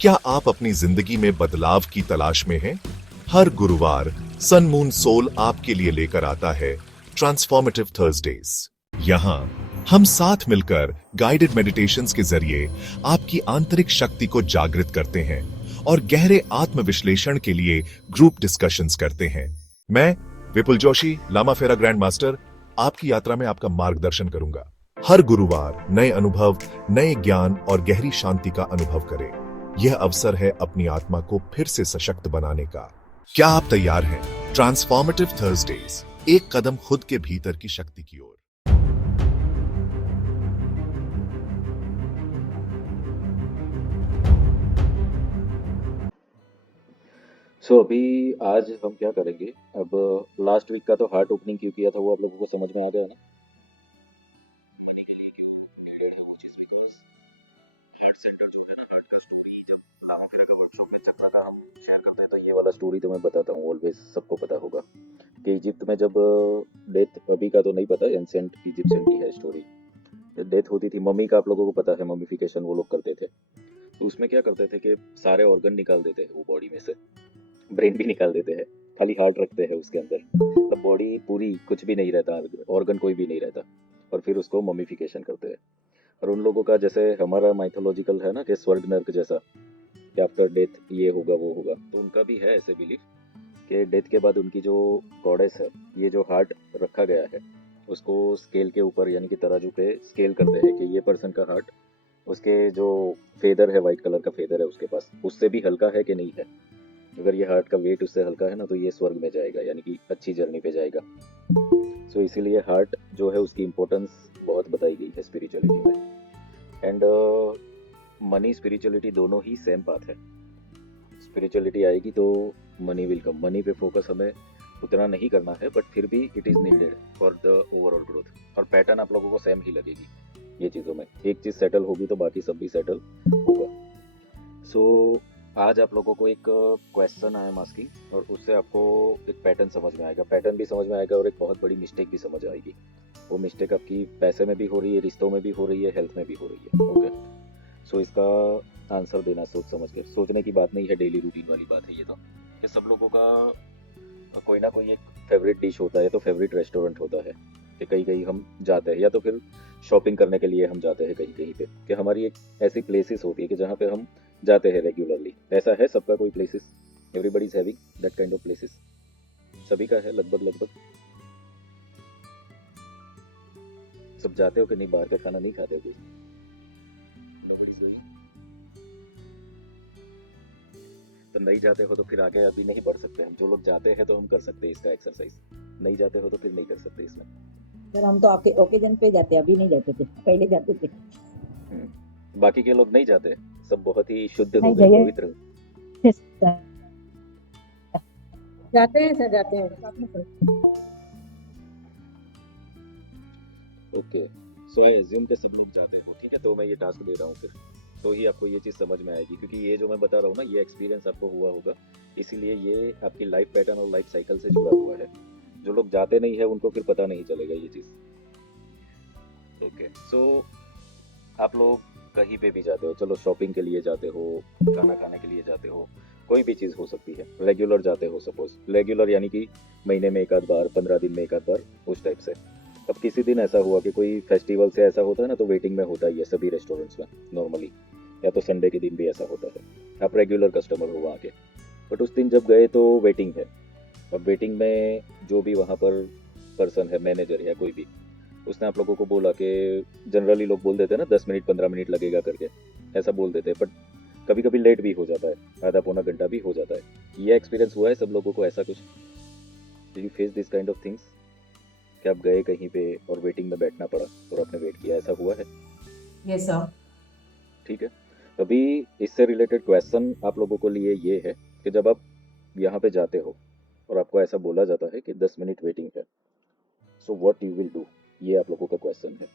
क्या आप अपनी जिंदगी में बदलाव की तलाश में हैं? हर गुरुवार सन मून सोल आपके लिए लेकर आता है ट्रांसफॉर्मेटिव थर्सडेज। यहाँ हम साथ मिलकर गाइडेड मेडिटेशंस के जरिए आपकी आंतरिक शक्ति को जागृत करते हैं और गहरे आत्म विश्लेषण के लिए ग्रुप डिस्कशंस करते हैं। मैं विपुल जोशी, लामा फेरा ग्रैंड मास्टर, आपकी यात्रा में आपका मार्गदर्शन करूंगा। हर गुरुवार नए अनुभव, नए ज्ञान और गहरी शांति का अनुभव करें। यह अवसर है अपनी आत्मा को फिर से सशक्त बनाने का। क्या आप तैयार हैं? ट्रांसफॉर्मेटिव थर्सडेज, एक कदम खुद के भीतर की शक्ति की ओर। अभी आज हम क्या करेंगे। अब लास्ट वीक का तो हार्ट ओपनिंग क्यों किया था वो आप लोगों को समझ में आ गया ना। meaning के लिए क्यों needed है वो चीज़, because हार्ट सेंटर जो है ना, हार्ट का स्टोरी जब लामा फेरा का वर्कशॉप में चक्रा का हम शेयर करते हैं तो ये वाला स्टोरी तो मैं बताता हूँ, ऑलवेज सबको पता होगा कि इजिप्ट में जब डेथ, अभी का तो नहीं पता, एंशिएंट इजिप्शियन की है स्टोरी, डेथ होती थी मम्मी का, आप लोगों को पता है मम्मीफिकेशन वो लोग करते थे। तो उसमें क्या करते थे कि सारे ऑर्गन निकाल देते हैं वो बॉडी में से, ब्रेन भी निकाल देते हैं, खाली हार्ट रखते हैं उसके अंदर, तो बॉडी पूरी कुछ भी नहीं रहता, ऑर्गन कोई भी नहीं रहता, और फिर उसको मम्मीफिकेशन करते हैं। और उन लोगों का जैसे हमारा माइथोलॉजिकल है ना कि स्वर्ग नर्क जैसा, कि आफ्टर डेथ ये होगा वो होगा, तो उनका भी है ऐसे बिलीफ कि डेथ के बाद उनकी जो गॉडेस है, ये जो हार्ट रखा गया है उसको स्केल के ऊपर यानी कि तराजू पे स्केल करते हैं कि ये पर्सन का हार्ट, उसके जो फेदर है, वाइट कलर का फेदर है उसके पास, उससे भी हल्का है कि नहीं है। अगर ये हार्ट का वेट उससे हल्का है ना तो ये स्वर्ग में जाएगा, यानी कि अच्छी जर्नी पे जाएगा। सो इसीलिए हार्ट जो है उसकी इम्पोर्टेंस बहुत बताई गई है स्पिरिचुअलिटी में। एंड मनी स्पिरिचुअलिटी दोनों ही सेम पाथ है। स्पिरिचुअलिटी आएगी तो मनी विल कम, मनी पे फोकस हमें उतना नहीं करना है, बट फिर भी it is needed for the overall growth. और पैटर्न आप लोगों को सेम ही लगेगी ये चीज़ों में, एक चीज़ सेटल होगी तो बाकी सब भी सेटल होगा। सो आज आप लोगों को एक क्वेश्चन आई एम आस्किंग, और उससे आपको एक पैटर्न समझ में आएगा, पैटर्न भी समझ में आएगा और एक बहुत बड़ी मिस्टेक भी समझ आएगी। वो मिस्टेक आपकी पैसे में भी हो रही है, रिश्तों में भी हो रही है, हेल्थ में भी हो रही है। ओके, सो इसका आंसर देना सोच समझ के, सोचने की बात नहीं है, डेली रूटीन वाली बात है ये तो, कि सब लोगों का कोई ना कोई एक फेवरेट डिश होता है, तो फेवरेट रेस्टोरेंट होता है कि कहीं कहीं हम जाते हैं, या तो फिर शॉपिंग करने के लिए हम जाते हैं कहीं कहीं पे, कि हमारी एक ऐसी प्लेसेस होती है कि जहाँ पे हम जाते हैं रेगुलरली। ऐसा है सबका कोई places, everybody is having that kind of places, सभी का है लगभग लगभग। सब जाते हो कि नहीं, बाहर का खाना नहीं खाते हो कुछ? Nobody's doing? तो नहीं जाते हो तो फिर आगे अभी नहीं बढ़ सकते हम। जो लोग जाते हैं तो हम कर सकते हैं इसका एक्सरसाइज, नहीं जाते हो तो फिर नहीं कर सकते इसमें। सर हम तो आपके ओकेजन पे जाते हैं, अभी नहीं जाते थे, पहले जाते थे। बाकी के लोग नहीं जाते, सब बहुत ही शुद्ध हो नहीं गए, जाइए। पवित्र। जाते हैं सर, जाते हैं साथ में sir. Okay, so I assume के सब लोग जाते हो, ठीक है। तो मैं ये टास्क दे रहा हूँ फिर, तो ही आपको ये चीज़ समझ में आएगी, क्योंकि ये जो मैं बता रहा हूँ ना, ये एक्सपीरियंस आपको हुआ होगा, इसीलिए ये आपकी लाइफ पैटर्न और लाइफ साइकिल से जुड़ा हुआ है। जो लोग जाते नहीं है उनको फिर पता नहीं चलेगा ये चीज़। ओके, सो आप लोग कहीं पे भी जाते हो, चलो शॉपिंग के लिए जाते हो, खाना खाने के लिए जाते हो, कोई भी चीज़ हो सकती है, रेगुलर जाते हो, सपोज रेगुलर यानी कि महीने में एक आध बार, 15 दिन में एक आध बार, उस टाइप से। अब किसी दिन ऐसा हुआ कि कोई फेस्टिवल से ऐसा होता है ना, तो वेटिंग में होता ही है सभी रेस्टोरेंट्स में नॉर्मली, या तो संडे के दिन भी ऐसा होता है। आप रेगुलर कस्टमर हो वहाँ के, बट उस दिन जब गए तो वेटिंग है। अब वेटिंग में जो भी वहाँ पर पर्सन है, मैनेजर या कोई भी, उसने आप लोगों को बोला कि जनरली लोग बोल देते हैं ना 10 मिनट 15 मिनट लगेगा करके, ऐसा बोल देते हैं, बट कभी कभी लेट भी हो जाता है, आधा पौना घंटा भी हो जाता है। ये एक्सपीरियंस हुआ है सब लोगों को ऐसा कुछ? Do you face this kind of things कि आप गए कहीं पे और वेटिंग में बैठना पड़ा और आपने वेट किया, ऐसा हुआ है? Yes sir. ठीक है, अभी इससे रिलेटेड क्वेश्चन आप लोगों को लिए ये है कि जब आप यहाँ पे जाते हो और आपको ऐसा बोला जाता है कि 10 मिनट वेटिंग है, so what you will do, ये आप लोगों का क्वेश्चन है,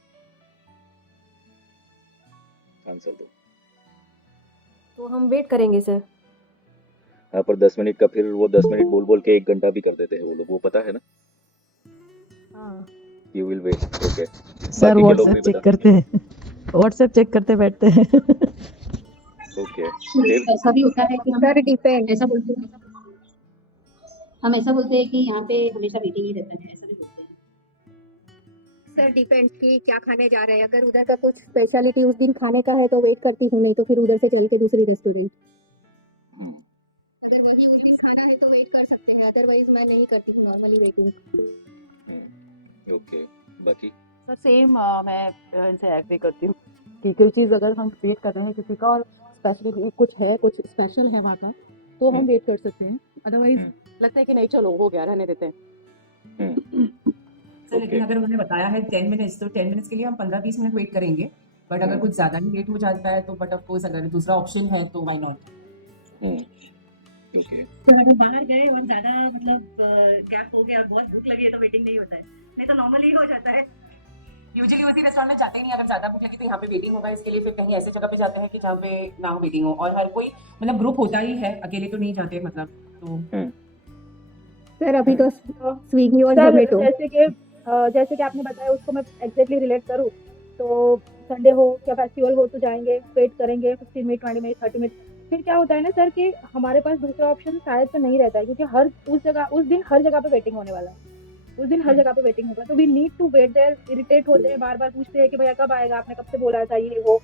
आंसर दो। तो हम वेट करेंगे सर। हाँ, पर 10 मिनट का फिर वो 10 मिनट बोल बोल के 1 घंटा भी कर देते हैं वो लोग, वो पता है ना। हाँ you will wait, okay. Sir बाकी के लोग भी व्हाट्सएप चेक बता। करते हैं, व्हाट्सएप चेक करते बैठते हैं। ओके, फिर ऐसा भी होता है कि हम सर डिपेंड। ऐसा बोलते हैं, हम ऐसा बोलते हैं कि यहाँ पे हमेशा वेटिंग ही रहता है, ऐसा भी बोलते हैं। सर डिपेंड्स कि क्या खाने जा रहे हैं। अगर उधर का कुछ स्पेशलिटी उस दिन खाने का है तो वेट करती हूँ, नहीं तो फिर उधर से चल के दूसरी रेस्टोरेंट। हम्म, अगर वही उस दिन खाना है तो वेट कर सकते हैं, अदरवाइज मैं नहीं करती हूँ नॉर्मली वेटिंग। ओके, बाकी सर सेम मैं इनसे एग्री करती हूँ कि कोई चीज़ अगर हम वेट कर रहे हैं किसी का और स्पेशली कुछ है, कुछ स्पेशल है वहाँ का, तो हम हम्म। वेट कर सकते हैं। अदरवाइज हम्म। लगता है कि नहीं चलो हो गया, रहने देते हैं। सर लेकिन ओके। अगर उन्होंने बताया है 10 मिनट्स, तो 10 मिनट्स के लिए हम 15-20 मिनट वेट करेंगे, बट अगर कुछ ज़्यादा ही लेट हो जाता है तो बट ऑफ कोर्स अगर दूसरा ऑप्शन है तो व्हाई नॉट। ओके, अगर बाहर गए और ज़्यादा मतलब गैप हो गया और बहुत भूख लगी है तो वेटिंग नहीं होता है, नहीं तो नॉर्मली हो जाता है। यूजुअली उसी रेस्टोरेंट में जाते ही नहीं, अगर ज़्यादा भूख लगी तो यहाँ पे वेटिंग होगा, इसके लिए फिर कहीं ऐसे जगह पे जाते हैं कि जहाँ पे ना हो वेटिंग हो, और हर कोई मतलब ग्रुप होता ही है, अकेले तो नहीं जाते मतलब। तो सर अभी तो स्विगी और सर जोमेटो। जैसे कि आपने बताया उसको मैं एग्जैक्टली रिलेट करूँ तो संडे हो या फेस्टिवल हो तो जाएंगे, वेट करेंगे 15 मिनट 20 मिनट 30 मिनट। फिर क्या होता है ना सर कि हमारे पास दूसरा ऑप्शन शायद से नहीं रहता है, क्योंकि उस दिन हर जगह पे वेटिंग होने वाला है, उस दिन हर जगह पे वेटिंग होगा, तो we need to wait there. Irritate होते हैं, बार बार पूछते हैं कि भैया कब आएगा, आपने कब से बोला था ये वो,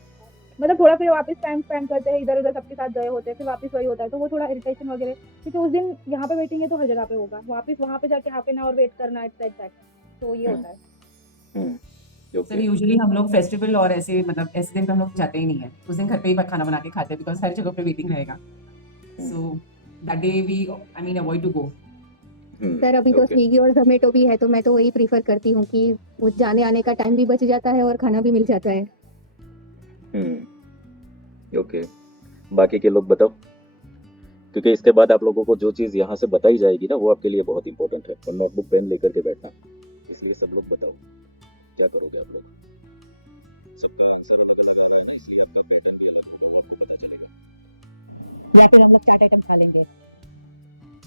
मतलब थोड़ा फिर वापस टाइम स्पेंड करते हैं, इधर उधर सबके साथ गए होते हैं, फिर वापस वही होता है, तो वो थोड़ा इरिटेशन वगैरह, क्योंकि उस दिन यहाँ पे वेटिंग है तो हर जगह पे होगा, वापस वहाँ पे जाके हाफ एन आवर वेट करना, इट्स तो ये होता है। सर ओके, यूजुअली हम लोग फेस्टिवल और ऐसे मतलब ऐसे दिन पे हम लोग जाते ही नहीं है, उस दिन घर पे ही खाना बना के खाते हैं, बिकॉज हर जगह पे वेटिंग रहेगा, so that day we I mean avoid to go. Sir अभी तो स्विगी और जोमेटो भी है, तो मैं तो वही प्रीफर करती हूँ कि वो जाने आने का टाइम भी बच जाता है और खाना भी मिल जाता है। ओके, बाकी के लोग बताओ, क्योंकि इसके बाद आप लोगों को जो चीज़ यहाँ से बताई जाएगी ना वो आपके लिए बहुत इंपॉर्टेंट है, और नोटबुक पेन लेकर के बैठना, इसलिए सब लोग बताओ क्या करोगे आप लोग। सबका आंसर अलग अलग आ रहा है ना, इसलिए आपका पैटर्न भी अलग होगा, आपको पता चलेगा। या फिर हम लोग चाट आइटम खा लेंगे,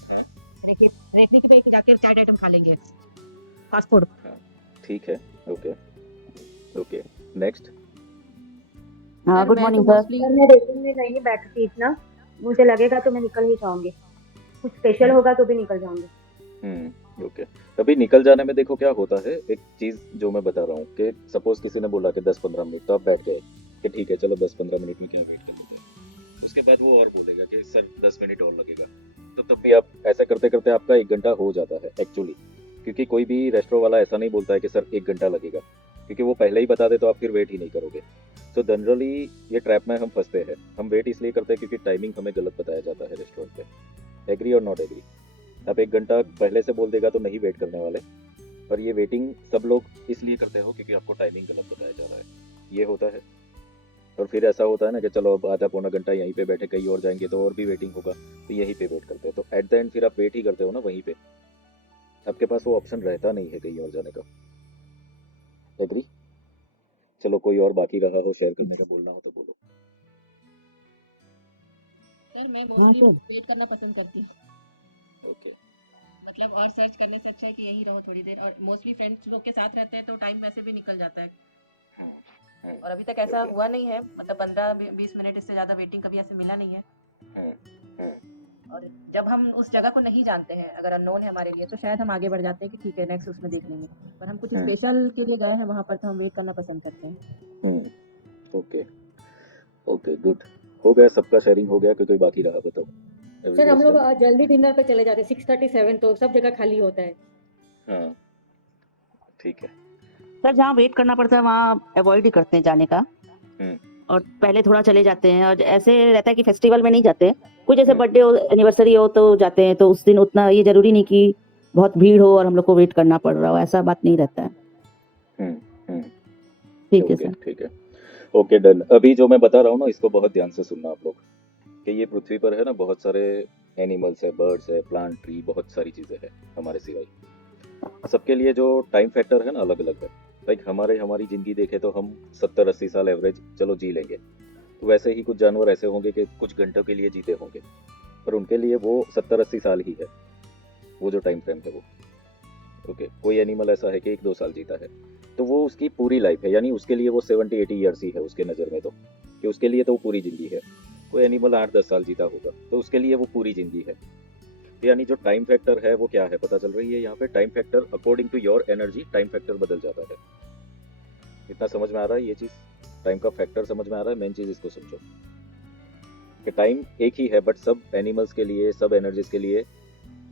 हाँ? रेखनी पे जाकर चाट आइटम खा लेंगे, फास्ट फूड। ठीक है, ओके ओके, नेक्स्ट। हाँ गुड मॉर्निंग सर। सर मैं वेटिंग में नहीं बैठती इतना, मुझे लगेगा तो मैं निकल ही जाऊंगी, कुछ स्पेशल होगा तो भी निकल जाऊंगी। ओके, अभी निकल जाने में देखो क्या होता है, एक चीज़ जो मैं बता रहा हूँ कि सपोज किसी ने बोला कि 10-15 मिनट, तो आप बैठ गए कि ठीक है चलो 10-15 मिनट में क्या वेट कर लेते हैं, उसके बाद वो और बोलेगा कि सर 10 मिनट और लगेगा, तो तब भी आप ऐसा करते करते आपका 1 घंटा हो जाता है एक्चुअली, क्योंकि कोई भी रेस्टोरेंट वाला ऐसा नहीं बोलता है कि सर 1 घंटा लगेगा, क्योंकि वो पहले ही बता दे तो आप फिर वेट ही नहीं करोगे। तो जनरली ये ट्रैप में हम फंसते हैं, हम वेट इसलिए करते हैं क्योंकि टाइमिंग हमें गलत बताया जाता है रेस्टोरेंट पे। एग्री और नॉट एग्री? आप 1 घंटा पहले से बोल देगा तो नहीं वेट करने वाले, पर ये वेटिंग सब लोग इसलिए करते हो क्योंकि आपको टाइमिंग गलत बताया जा रहा है, ये होता है। और फिर ऐसा होता है ना कि चलो अब आधा पौना घंटा यहीं पे बैठे, कहीं और जाएंगे तो और भी वेटिंग होगा, तो यहीं पे वेट करते हैं, तो एट द एंड फिर आप वेट ही करते हो ना वहीं पे, आपके पास वो ऑप्शन रहता नहीं है कहीं और जाने का। एग्री? चलो कोई और बाकी रहा हो शेयर करने का, बोलना हो तो बोलो। सर मैं मोस्टली वेट करना पसंद करती हूँ, ओके, मतलब और सर्च करने से अच्छा है कि यही रहो थोड़ी देर, और मोस्टली फ्रेंड्स लोग के साथ रहते हैं तो टाइम वैसे भी निकल जाता है। और अभी तक ऐसा हुआ नहीं है, मतलब 15-20 मिनट इससे ज़्यादा वेटिंग कभी ऐसे मिला नहीं है। और जब हम उस जगह को नहीं जानते हैं, अगर अननोन है हमारे लिए, तो शायद हम आगे बढ़ जाते हैं कि ठीक है नेक्स्ट उसमें देख लेंगे, पर हम कुछ स्पेशल के लिए गए हैं वहाँ पर, तो हम वेट करना पसंद करते हैं। ओके ओके, गुड, हो गया सबका शेयरिंग हो गया, कोई बाकी रहा बताओ। सर हम लोग जल्दी डिनर पे चले जाते हैं 6:37, तो सब जगह खाली होता है। हाँ ठीक है, सर जहाँ वेट करना पड़ता है वहाँ अवॉइड ही करते हैं जाने का, और पहले थोड़ा चले जाते हैं, और ऐसे रहता है कि फेस्टिवल में नहीं जाते, कुछ जैसे बर्थडे हो एनिवर्सरी हो तो जाते हैं, तो उस दिन उतना ये जरूरी नहीं कि बहुत भीड़ हो और हम लोग को वेट करना पड़ रहा हो, ऐसा बात नहीं रहता है। ठीक है सर, ठीक है, ओके डन। अभी जो मैं बता रहा हूँ ना इसको बहुत ध्यान से सुनना आप लोग, कि ये पृथ्वी पर है ना बहुत सारे एनिमल्स है, बर्ड्स है, प्लांट, ट्री, बहुत सारी चीज़ें हैं हमारे सिवाय। सबके लिए जो टाइम फैक्टर है ना अलग अलग है। लाइक हमारी ज़िंदगी देखें तो हम 70-80 साल एवरेज चलो जी लेंगे, तो वैसे ही कुछ जानवर ऐसे होंगे कि कुछ घंटों के लिए जीते होंगे, पर उनके लिए वो 70-80 साल ही है, वो जो टाइम फ्रेम है वो। ओके, कोई एनिमल ऐसा है कि 1-2 साल जीता है, तो वो उसकी पूरी लाइफ है, यानी उसके लिए वो 70-80 ईयर्स ही है उसके नज़र में, तो कि उसके लिए तो वो पूरी ज़िंदगी है। कोई एनिमल 8-10 साल जीता होगा तो उसके लिए वो पूरी ज़िंदगी है। तो यानी जो टाइम फैक्टर है वो क्या है पता चल रही है यहाँ पे। Time factor according to your energy time factor बदल जाता है। इतना समझ में आ रहा है ये चीज़? टाइम का फैक्टर समझ में आ रहा है? मेन चीज़ इसको समझो कि टाइम एक ही है, बट सब एनिमल्स के लिए, सब एनर्जीज के लिए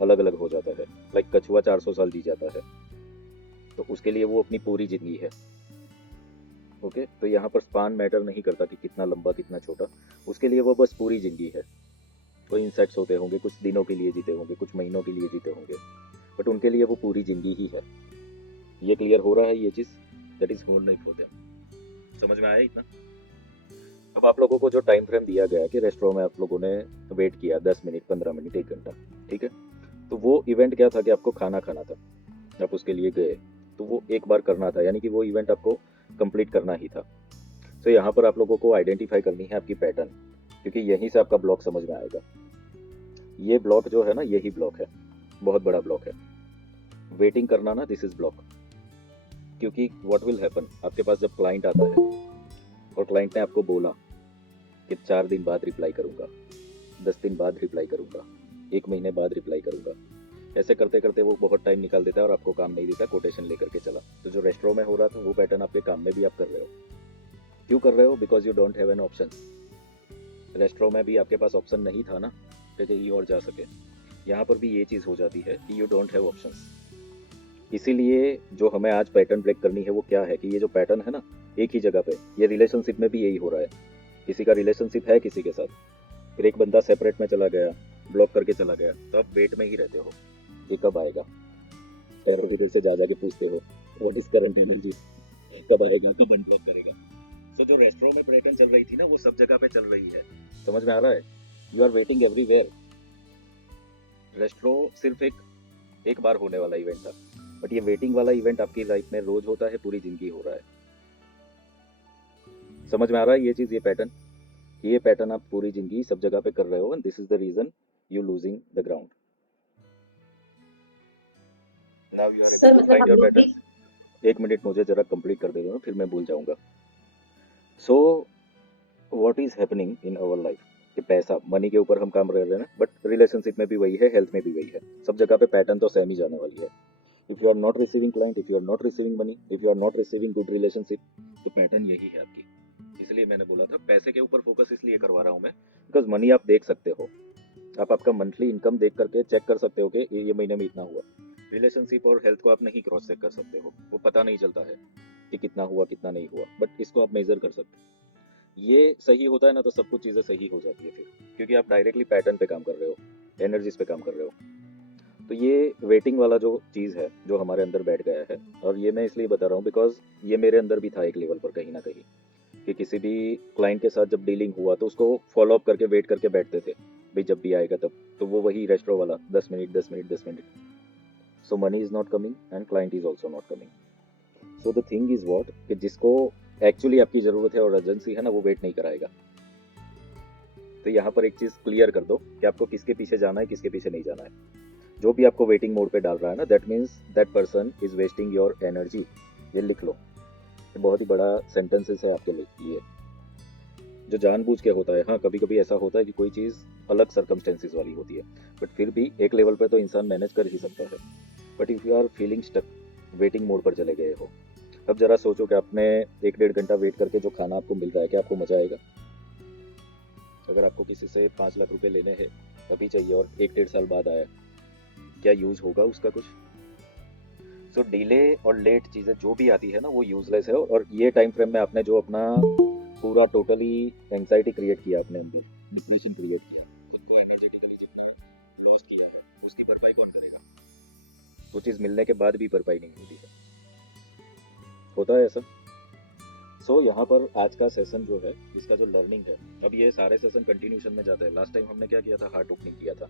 अलग अलग हो जाता है। लाइक कछुआ 400 साल जी जाता है, तो उसके लिए वो अपनी पूरी जिंदगी है। ओके, तो यहाँ पर स्पान मैटर नहीं करता कि कितना लंबा कितना छोटा, उसके लिए वो बस पूरी जिंदगी है। कोई इंसेक्ट्स होते होंगे कुछ दिनों के लिए जीते होंगे, कुछ महीनों के लिए जीते होंगे, बट उनके लिए वो पूरी जिंदगी ही है। ये क्लियर हो रहा है ये चीज़? That is whole life for them. समझ में आया इतना? अब आप लोगों को जो टाइम फ्रेम दिया गया है कि रेस्टोरेंट में आप लोगों ने वेट किया 10 मिनट, 15 मिनट, 1 घंटा, ठीक है, तो वो इवेंट क्या था कि आपको खाना खाना था, आप उसके लिए गए, तो वो एक बार करना था, यानी कि वो इवेंट आपको कंप्लीट करना ही था। तो यहाँ पर आप लोगों को आइडेंटिफाई करनी है आपकी पैटर्न, क्योंकि यहीं से आपका ब्लॉक समझ में आएगा। ये ब्लॉक जो है ना, यही ब्लॉक है, बहुत बड़ा ब्लॉक है। वेटिंग करना ना, दिस इज ब्लॉक। क्योंकि व्हाट विल हैपन, आपके पास जब क्लाइंट आता है और क्लाइंट ने आपको बोला कि 4 दिन बाद रिप्लाई करूंगा, 10 दिन बाद रिप्लाई करूंगा, 1 महीने बाद रिप्लाई करूंगा, ऐसे करते करते वो बहुत टाइम निकाल देता है और आपको काम नहीं देता, कोटेशन लेकर के चला। तो जो रेस्टोरेंट में हो रहा था वो पैटर्न आपके काम में भी आप कर रहे हो। क्यों कर रहे हो? Because you don't have an option. Restaurant में भी आपके पास ऑप्शन नहीं था ना कि कहीं और जा सके। यहाँ पर भी ये चीज़ हो जाती है कि यू डोंट हैव ऑप्शंस। इसीलिए जो हमें आज पैटर्न ब्रेक करनी है वो क्या है कि ये जो पैटर्न है ना एक ही जगह पे, ये रिलेशनशिप में भी यही हो रहा है। किसी का रिलेशनशिप है किसी के साथ, फिर एक बंदा सेपरेट में चला गया, ब्लॉक करके चला गया, तो आप वेट में ही रहते हो ये कब आएगा। पैरों से जा जाके पूछते हो व्हाट इज करंट एनर्जी, कब आएगा, कब अनब्लॉक करेगा। तो जो रेस्टोरेंट में पैटर्न चल रही थी ना वो सब जगह पे चल रही है। समझ में आ रहा है? You are waiting everywhere. Restaurant सिर्फ एक बार होने वाला इवेंट था, बट ये वेटिंग वाला इवेंट आपकी लाइफ में रोज होता है, पूरी जिंदगी हो रहा है। समझ में आ रहा है ये चीज? ये पैटर्न आप पूरी जिंदगी सब जगह पे कर रहे हो, and this is the reason you losing the ground. Now you are able to find your pattern. 1 minute मुझे जरा कंप्लीट कर दे दो ना, फिर मैं भूल जाऊंगा। So what is happening in our life कि पैसा, मनी के ऊपर हम काम कर रहे हैं ना, बट रिलेशनशिप में भी वही है, हेल्थ में भी वही है, सब जगह पे पैटर्न तो सेम ही जाने वाली है। If you are not receiving client, if you are not receiving money, if you are not receiving good relationship, तो पैटर्न यही है आपकी। इसलिए मैंने बोला था पैसे के ऊपर फोकस इसलिए करवा रहा हूँ मैं, बिकॉज मनी आप देख सकते हो, आप आपका मंथली इनकम देख करके चेक कर सकते हो कि ये महीने में इतना हुआ। रिलेशनशिप और हेल्थ को आप नहीं क्रॉस चेक कर सकते हो, वो पता नहीं चलता है कि कितना हुआ कितना नहीं हुआ, बट इसको आप मेजर कर सकते हो। ये सही होता है ना तो सब कुछ चीज़ें सही हो जाती है फिर, क्योंकि आप डायरेक्टली पैटर्न पे काम कर रहे हो, एनर्जीज पे काम कर रहे हो। तो ये वेटिंग वाला जो चीज़ है जो हमारे अंदर बैठ गया है, और ये मैं इसलिए बता रहा हूँ बिकॉज ये मेरे अंदर भी था एक लेवल पर कहीं ना कहीं, कि किसी भी क्लाइंट के साथ जब डीलिंग हुआ तो उसको फॉलो अप करके वेट करके बैठते थे भाई जब भी आएगा तब, तो वो वही रेस्टोरेंट वाला 10 minute 10 minute 10 minute. So money is not coming and client is also not coming. So the thing is what कि जिसको एक्चुअली आपकी ज़रूरत है और अर्जेंसी है ना, वो वेट नहीं कराएगा। तो यहाँ पर एक चीज़ क्लियर कर दो कि आपको किसके पीछे जाना है, किसके पीछे नहीं जाना है। जो भी आपको वेटिंग मोड पे डाल रहा है ना, that means that person is wasting your energy. ये लिख लो, ये बहुत ही बड़ा सेंटेंसेस है आपके लिए, जो जानबूझ के होता है। हाँ, कभी कभी ऐसा होता है कि कोई चीज़ अलग सर्कमस्टेंसेस वाली होती है, बट फिर भी एक लेवल पर तो इंसान मैनेज कर ही सकता है। But if you are feeling stuck, waiting mode पर चले गए हो, अब जरा सोचो कि आपने 1-1.5 घंटा वेट करके जो खाना आपको मिल रहा है, क्या आपको मजा आएगा? अगर आपको किसी से 5 लाख रुपए लेने हैं अभी चाहिए और 1-1.5 साल बाद आया, क्या यूज होगा उसका कुछ? सो डिले और लेट चीज़ें जो भी आती है ना वो यूजलेस है। और ये टाइम फ्रेम में आपने जो अपना पूरा टोटली एंग्जाइटी क्रिएट किया, आपने डिप्रेशन क्रिएट किया, जिनको एनर्जेटिकली जितना लॉस किया है उसकी भरपाई कौन करेगा? वो चीज़ मिलने के बाद भी भरपाई नहीं होती है, होता है ऐसा। सो यहाँ पर आज का सेशन जो है, इसका जो लर्निंग है, अब ये सारे सेशन कंटिन्यूशन में जाता है। लास्ट टाइम हमने क्या किया था, हार्ट ओपनिंग किया था,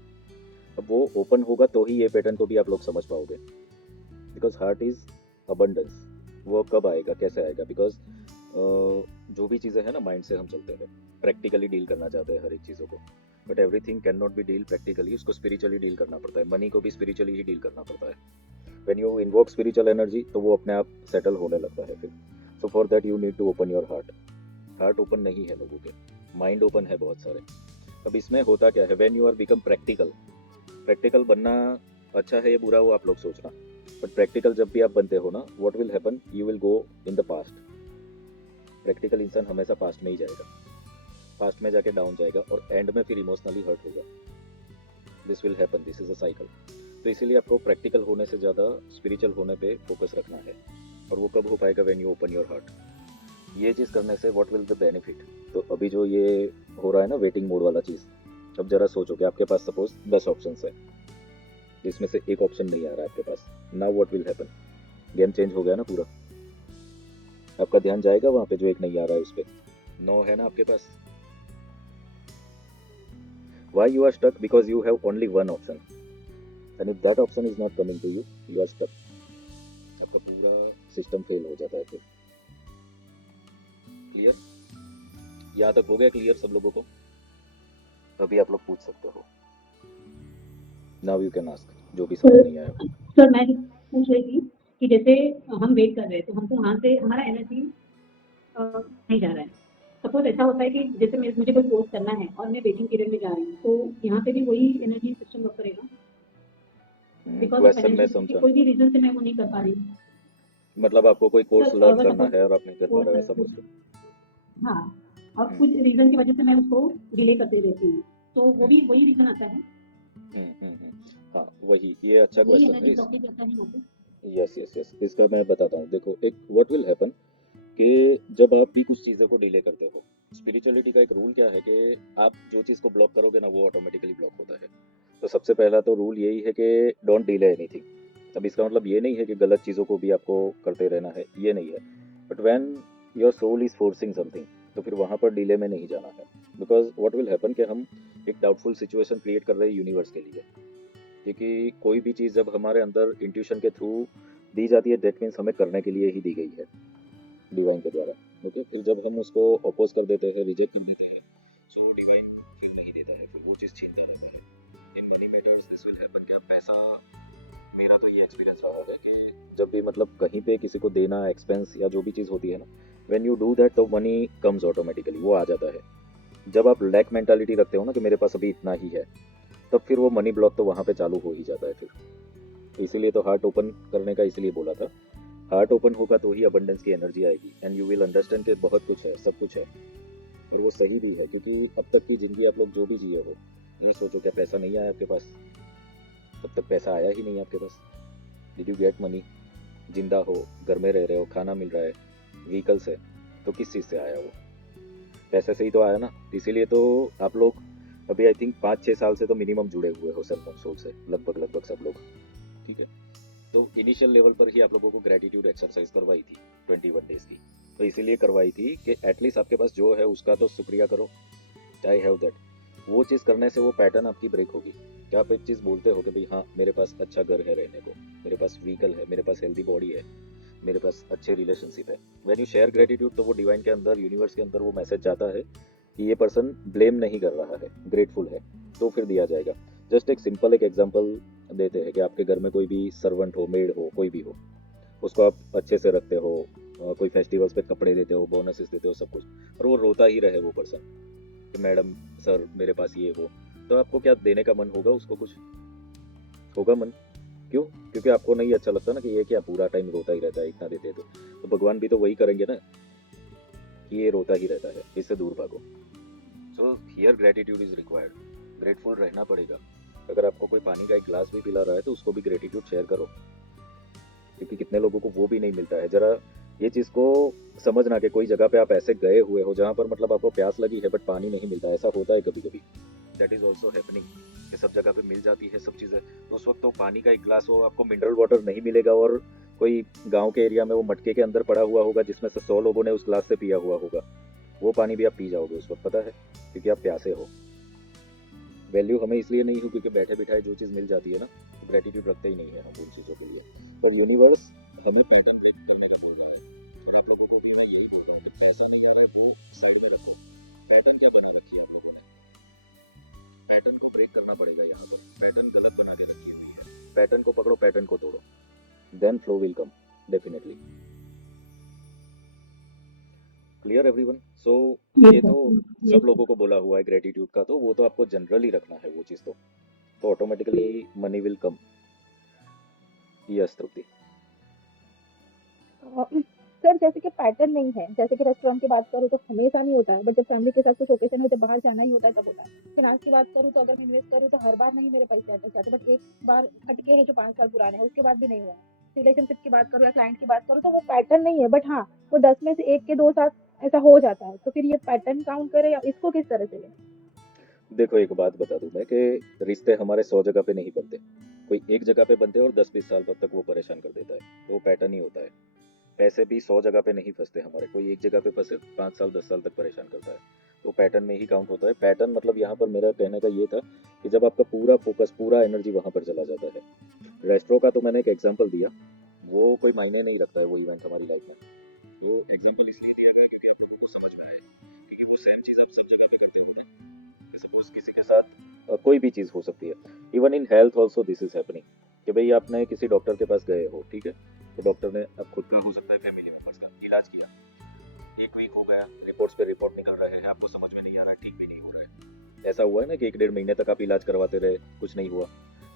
अब वो ओपन होगा तो ही ये पैटर्न को भी आप लोग समझ पाओगे, बिकॉज हार्ट इज अबंडेंस। वो कब आएगा, कैसे आएगा? बिकॉज जो भी चीज़ें हैं ना, माइंड से हम चलते हैं, प्रैक्टिकली डील करना चाहते हैं हर एक चीज़ों को, but everything can not be deal practically, उसको स्पिरिचुअली डील करना पड़ता है। मनी को भी स्पिरिचुअली ही डील करना पड़ता है। When you invoke spiritual energy तो वो अपने आप सेटल होने लगता है फिर। So for that you need to open your heart. Heart open नहीं है लोगों के, माइंड ओपन है बहुत सारे। अब इसमें होता क्या है, when you are become practical, practical बनना अच्छा है या बुरा हो आप लोग सोचना, बट प्रैक्टिकल जब भी आप बनते हो ना, what will happen, you will go in the past. Practical इंसान हमेशा पास्ट में ही जाएगा, पास्ट में जाके डाउन जाएगा और एंड में फिर इमोशनली हर्ट होगा। This will happen, this is a cycle. तो इसीलिए आपको प्रैक्टिकल होने से ज़्यादा स्पिरिचुअल होने पे फोकस रखना है। और वो कब हो पाएगा, when you open your heart. ये चीज़ करने से व्हाट विल द बेनिफिट। तो अभी जो ये हो रहा है ना वेटिंग मोड वाला चीज़, अब जरा सोचो कि आपके पास सपोज 10 ऑप्शन है, जिसमें से एक ऑप्शन नहीं आ रहा है आपके पास। Now what will happen, game change हो गया ना पूरा। आपका ध्यान जाएगा वहाँ पे जो एक नहीं आ रहा है उस पर। नो है ना आपके पास। Why you are stuck? Because you have only one option, and if that option is not coming to you, you are stuck. आपका पूरा सिस्टम फेल हो जाता है फिर। क्लियर? यहाँ तक हो गया क्लियर सब लोगों को? अभी आप लोग पूछ सकते हो। Now you can ask, जो भी समझ नहीं आया। सर मैं पूछ रही थी कि जैसे हम वेट कर रहे हैं तो हमको वहाँ से हमारा एनर्जी नहीं जा रहा है। सपोज ऐसा होता है कि जैसे मुझे कोई कोर्स करना है और मैं वेटिंग पीरियड में जा रही हूँ, तो यहाँ पे भी वही एनर्जी सिस्टम वर्क करेगा? बिकॉज कोई भी रीजन से मैं वो नहीं कर पा रही हूँ। मतलब आपको कोई कोर्स लर्न करना है और आप नहीं कर पा रहे हो, ऐसा पूछ रहे हो? हाँ, और कुछ रीजन की वजह से मैं उसको डिले करते रहती हूँ, तो वो भी वही रीजन आता है। हाँ वही, ये अच्छा क्वेश्चन है। यस यस यस, इसका मैं बताता हूँ। देखो, एक व्हाट विल हैपन कि जब आप भी कुछ चीज़ों को डिले करते हो, स्पिरिचुअलिटी का एक रूल क्या है कि आप जो चीज़ को ब्लॉक करोगे ना, वो ऑटोमेटिकली ब्लॉक होता है। तो सबसे पहला तो रूल यही है कि डोंट डिले एनीथिंग। अब इसका मतलब ये नहीं है कि गलत चीज़ों को भी आपको करते रहना है, ये नहीं है। But when your soul is forcing something, तो फिर वहाँ पर डिले में नहीं जाना है। बिकॉज व्हाट विल हैपन कि हम एक डाउटफुल सिचुएशन क्रिएट कर रहे हैं यूनिवर्स के लिए, क्योंकि कोई भी चीज़ जब हमारे अंदर इंट्यूशन के थ्रू दी जाती है, दैट मीन्स हमें करने के लिए ही दी गई है डिवाइन के द्वारा। ओके, फिर जब हम उसको अपोज कर देते हैं, रिजेक्ट कर देते हैं, सो डिवाइन फिर नहीं देता है, फिर वो चीज़ छीनता रहता है। In money matters this will happen. क्या पैसा, मेरा तो ये एक्सपीरियंस रहा है कि जब भी मतलब कहीं पे किसी को देना, एक्सपेंस या जो भी चीज़ होती है ना, व्हेन यू डू दैट तो मनी कम्स ऑटोमेटिकली, वो आ जाता है। जब आप लैक मेंटालिटी रखते हो ना कि मेरे पास अभी इतना ही है, तब फिर वो मनी ब्लॉक तो वहाँ पे चालू हो ही जाता है फिर। इसीलिए तो हार्ट ओपन करने का इसलिए बोला था। हार्ट ओपन होगा तो ही अबंडेंस की एनर्जी आएगी, एंड यू विल अंडरस्टैंड कि बहुत कुछ है, सब कुछ है। और वो सही भी है, क्योंकि अब तक की ज़िंदगी आप लोग जो भी जिए हो, ये सोचो क्या पैसा नहीं आया आपके पास? तब तक पैसा आया ही नहीं आपके पास। Did you get money? जिंदा हो, घर में रह रहे हो, खाना मिल रहा है, व्हीकल्स है, तो किस चीज़ से आया वो? पैसे से ही तो आया ना। इसीलिए तो आप लोग अभी आई थिंक 5-6 साल से तो मिनिमम जुड़े हुए हो सनमून सोल से, लगभग सब लोग। ठीक है, तो इनिशियल लेवल पर ही आप लोगों को ग्रेटिट्यूड एक्सरसाइज करवाई थी 21 डेज की। तो इसीलिए करवाई थी कि एटलीस्ट आपके पास जो है उसका तो शुक्रिया करो, आई हैव दैट। वो चीज़ करने से वो पैटर्न आपकी ब्रेक होगी। क्या आप एक चीज़ बोलते हो कि भाई हाँ, मेरे पास अच्छा घर है रहने को, मेरे पास व्हीकल है, मेरे पास हेल्दी बॉडी है, मेरे पास अच्छे रिलेशनशिप है। व्हेन यू शेयर ग्रेटिट्यूड, तो वो डिवाइन के अंदर, यूनिवर्स के अंदर वो मैसेज जाता है कि ये पर्सन ब्लेम नहीं कर रहा है, ग्रेटफुल है, तो फिर दिया जाएगा। जस्ट एक सिंपल एक एग्जांपल देते हैं कि आपके घर में कोई भी सर्वेंट हो, मेड हो, कोई भी हो, उसको आप अच्छे से रखते हो, कोई फेस्टिवल्स पे कपड़े देते हो, बोनसेस देते हो, सब कुछ, और वो रोता ही रहे वो पर्सन कि मैडम सर मेरे पास ये हो, तो आपको क्या देने का मन होगा उसको? कुछ होगा मन? क्यों? क्योंकि आपको नहीं अच्छा लगता ना कि ये क्या पूरा टाइम रोता ही रहता है, इतना देते तो भगवान भी तो वही करेंगे ना कि ये रोता ही रहता है, इससे दूर भागो। So here gratitude is required, grateful रहना पड़ेगा। अगर आपको कोई पानी का एक ग्लास भी पिला रहा है तो उसको भी ग्रेटिट्यूड शेयर करो, क्योंकि कितने लोगों को वो भी नहीं मिलता है। जरा ये चीज़ को समझना कि कोई जगह पे आप ऐसे गए हुए हो जहाँ पर मतलब आपको प्यास लगी है बट पानी नहीं मिलता, ऐसा होता है कभी कभी। दैट इज ऑल्सो हैपनिंग कि सब जगह पे मिल जाती है सब चीज़ें, तो उस वक्त तो पानी का एक ग्लास हो, आपको मिनरल वाटर नहीं मिलेगा और कोई गाँव के एरिया में वो मटके के अंदर पड़ा हुआ होगा जिसमें से 100 लोगों ने उस ग्लास से पिया हुआ होगा, वो पानी भी आप पी जाओगे उस वक्त, पता है, क्योंकि आप प्यासे हो। वैल्यू हमें इसलिए नहीं हो क्योंकि बैठे बिठाए जो चीज़ मिल जाती है ना, तो ग्रेटिट्यूड रखते ही नहीं है हम उन चीज़ों के लिए। पर यूनिवर्स हमें पैटर्न ब्रेक करने का बोल रहा है, और आप लोगों को भी मैं यही बोल रहा हूँ कि पैसा नहीं आ रहा है वो साइड में रखो। पैटर्न क्या बना रखी है आप लोगों ने, पैटर्न को ब्रेक करना पड़ेगा। यहाँ पर पैटर्न गलत बना के रखी हुई है, पैटर्न को पकड़ो, पैटर्न को तोड़ो, then flow will come definitely. Clear everyone? So ये तो सब लोगों को बोला हुआ है ग्रेटिट्यूड का, तो वो तो आपको जनरली रखना है वो चीज़, तो automatically money will come. Yes Tripti. Sir जैसे कि पैटर्न नहीं है, जैसे कि रेस्टोरेंट की बात करूँ तो हमेशा नहीं होता है, बट जब फैमिली के साथ कुछ ओकेजन हो, जब बाहर जाना ही होता है तब होता है। फिनांस की बात करूँ तो अगर मैं इन्वेस्ट करूँ तो हर बार नहीं मेरे पैसे अटक जाते, बट एक बार अटके हैं जो 5 साल पुराने हैं, उसके बाद भी नहीं हुआ। रिलेशनशिप की बात करूँ या क्लाइंट की बात करूँ तो वो पैटर्न नहीं है, बट हाँ वो 10 में से 1 के 2 साथ ऐसा हो जाता है, तो फिर ये पैटर्न काउंट करे या इसको किस तरह से लें? देखो एक बात बता दूं मैं कि रिश्ते हमारे 100 जगह पे नहीं बनते, कोई एक जगह पे बनते हैं और 10-20 साल तक वो परेशान कर देता है, तो वो पैटर्न ही होता है। पैसे भी 100 जगह पे नहीं फंसते हमारे, कोई एक जगह पे फंसे 5 साल 10 साल तक परेशान करता है, तो पैटर्न में ही काउंट होता है। पैटर्न मतलब यहाँ पर मेरा कहने का ये था कि जब आपका पूरा फोकस पूरा एनर्जी वहाँ पर चला जाता है। रेस्ट्रो का तो मैंने एक एग्जाम्पल दिया, वो कोई मायने नहीं रखता है वो इवेंट हमारी लाइफ में। ये एग्जाम्पल इसलिए दिया गया कि आपको समझ में आए, क्योंकि वो सेम चीज़ आप सब जगह पे करते होंगे। सपोज किसी के साथ कोई भी चीज़ हो सकती है, even in health also this is happening, कि भाई आपने किसी डॉक्टर के पास गए हो, ठीक है, तो डॉक्टर ने अब खुद का हो सकता है फैमिली मेंबर्स का इलाज किया, 1 वीक हो गया, रिपोर्ट्स पे रिपोर्ट निकल रहे हैं, आपको समझ में नहीं आ रहा है, ठीक भी नहीं हो रहा है। ऐसा हुआ है ना कि 1-1.5 महीने तक आप इलाज करवाते रहे, कुछ नहीं हुआ,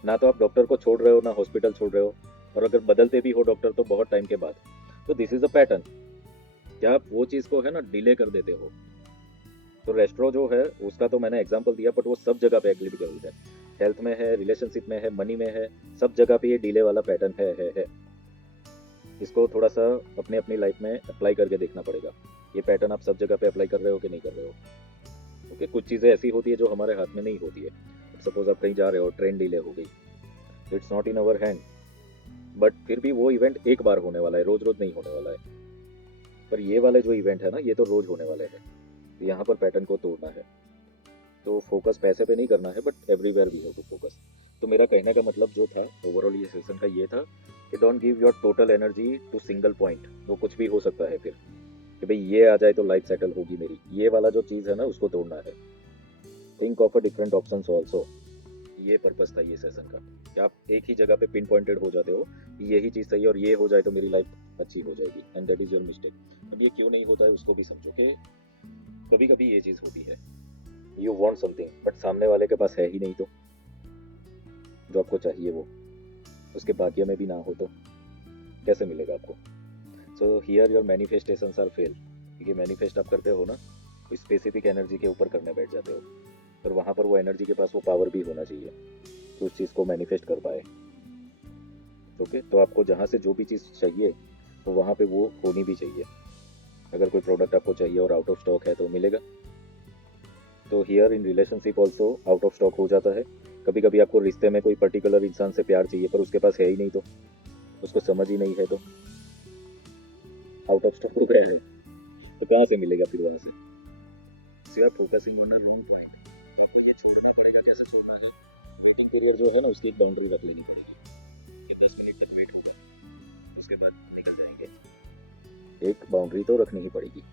ना तो आप डॉक्टर को छोड़ रहे हो ना हॉस्पिटल छोड़ रहे हो, और अगर बदलते भी हो डॉक्टर तो बहुत टाइम के बाद, तो दिस इज अ पैटर्न। क्या आप वो चीज़ को है ना डिले कर देते हो। तो रेस्ट्रो जो है उसका तो मैंने एग्जांपल दिया, बट वो सब जगह पे एप्लीकेबल है, हेल्थ में है, रिलेशनशिप में है, मनी में है, सब जगह पे ये डिले वाला पैटर्न है। इसको थोड़ा सा अपने अपनी लाइफ में अप्लाई करके देखना पड़ेगा, ये पैटर्न आप सब जगह पे अप्लाई कर रहे हो कि नहीं कर रहे हो। ओके, कुछ चीज़ें ऐसी होती है जो हमारे हाथ में नहीं होती है। सपोज आप कहीं जा रहे हो, ट्रेन डिले हो गई, तो it's not in our hand, but फिर भी वो इवेंट एक बार होने वाला है, रोज रोज नहीं होने वाला है। पर ये वाले जो इवेंट है ना, ये तो रोज होने वाले हैं, तो यहाँ पर पैटर्न को तोड़ना है। तो फोकस पैसे पे नहीं करना है, but everywhere we have to focus. तो मेरा कहने का मतलब जो था ओवरऑल ये सेशन का ये था कि don't give your total energy to single point. वो कुछ भी हो सकता है फिर कि भाई ये आ जाए तो लाइफ सेटल होगी मेरी, ये वाला जो चीज़ है ना उसको तोड़ना है। Think of a different options also. ये पर्पस था ये सेशन का कि आप एक ही जगह पे पिन पॉइंटेड हो जाते हो, यही चीज़ सही है और ये हो जाए तो मेरी लाइफ अच्छी हो जाएगी, and that is your mistake. अब ये क्यों नहीं होता है उसको भी समझो कि कभी कभी ये चीज़ होती है, यू वांट समथिंग बट सामने वाले के पास है ही नहीं, तो जो आपको चाहिए वो उसके भाग्य में भी ना हो तो कैसे मिलेगा आपको। So here your manifestations are fail, क्योंकि मैनिफेस्ट आप करते हो ना कोई स्पेसिफिक एनर्जी के ऊपर करने बैठ जाते हो, पर वहाँ पर वो एनर्जी के पास वो पावर भी होना चाहिए कि उस चीज़ को मैनिफेस्ट कर पाए। ओके, तो आपको जहाँ से जो भी चीज़ चाहिए तो वहाँ पे वो होनी भी चाहिए। अगर कोई प्रोडक्ट आपको चाहिए और आउट ऑफ स्टॉक है तो मिलेगा। तो here in relationship also out of stock हो जाता है। कभी कभी आपको रिश्ते में कोई पर्टिकुलर इंसान से प्यार चाहिए पर उसके पास है ही नहीं, तो उसको समझ ही नहीं है, तो आउट ऑफ स्टॉक हो गया है, तो कहाँ से मिलेगा फिर वहाँ से। So you are focusing on a wrong point. आपको ये छोड़ना पड़ेगा। कैसे छोड़ना है? वेटिंग पीरियड जो है ना उसकी एक बाउंड्री रख लेनी पड़ेगी कि 10 मिनट तक वेट होगा, उसके बाद निकल जाएंगे। एक बाउंड्री तो रखनी ही पड़ेगी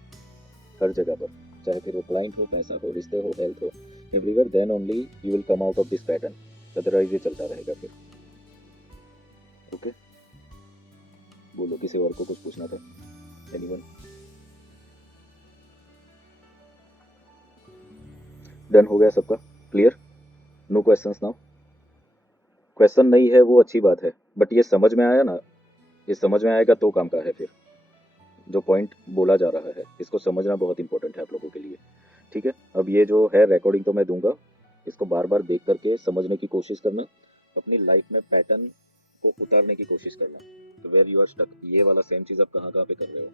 हर जगह पर, चाहे फिर वो क्लाइंट हो, पैसा हो, रिश्ते हो, हेल्थ हो, everywhere, then only you will come out of this pattern, otherwise ये चलता रहेगा फिर। ओके, बोलो किसी और को कुछ पूछना था? एनीवन? डन हो गया सबका? Clear? No questions now? Question नहीं है वो अच्छी बात है, बट ये समझ में आया ना, ये समझ में आएगा तो काम का है। फिर जो पॉइंट बोला जा रहा है इसको समझना बहुत इंपॉर्टेंट है आप लोगों के लिए, ठीक है? अब ये जो है रिकॉर्डिंग तो मैं दूंगा, इसको बार बार देख करके समझने की कोशिश करना, अपनी लाइफ में पैटर्न को उतारने की कोशिश करना। तो वेयर यू आर स्टक, ये वाला सेम चीज़ आप कहाँ पे कर रहे हो,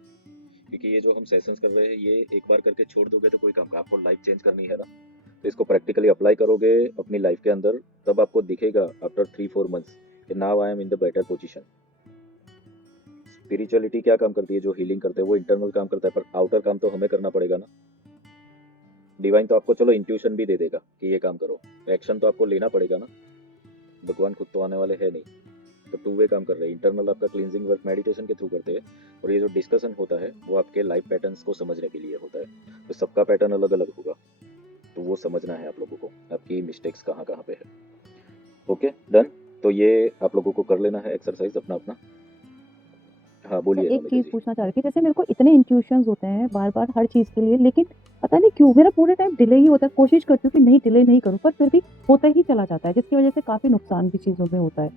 क्योंकि ये जो हम सेशंस कर रहे हैं ये एक बार करके छोड़ दोगे तो कोई काम का, आपको लाइफ चेंज करनी है ना, तो इसको प्रैक्टिकली अप्लाई करोगे अपनी लाइफ के अंदर, तब आपको दिखेगा आफ्टर 3-4 मंथ्स कि now I am in the better position. Spirituality क्या काम करती है? जो हीलिंग करते हैं वो इंटरनल काम करता है, पर आउटर काम तो हमें करना पड़ेगा ना। डिवाइन तो आपको चलो इंट्यूशन भी दे देगा कि ये काम करो, एक्शन तो आपको लेना पड़ेगा ना, भगवान खुद तो आने वाले हैं नहीं, तो टू वे काम कर रहे हैं। इंटरनल आपका क्लींजिंग वर्क मेडिटेशन के थ्रू करते हैं, और ये जो डिस्कशन होता है वो आपके लाइफ पैटर्न्स को समझने के लिए होता है। तो सबका पैटर्न अलग अलग होगा, तो वो समझना है आप लोगों को, आपकी मिस्टेक्स कहाँ कहाँ पे है। ओके डन, तो ये आप लोगों को कर लेना है एक्सरसाइज अपना अपना। हाँ बोलिए एक नमिता चीज जी। पूछना चाह रही थी, जैसे मेरे को इतने इंट्यूशंस होते हैं बार बार हर चीज के लिए, लेकिन पता नहीं क्यों मेरा पूरे टाइम डिले ही होता है। कोशिश करती हूँ कि नहीं डिले नहीं करूँ, पर फिर भी होता ही चला जाता है, जिसकी वजह से काफी नुकसान भी चीजों में होता है।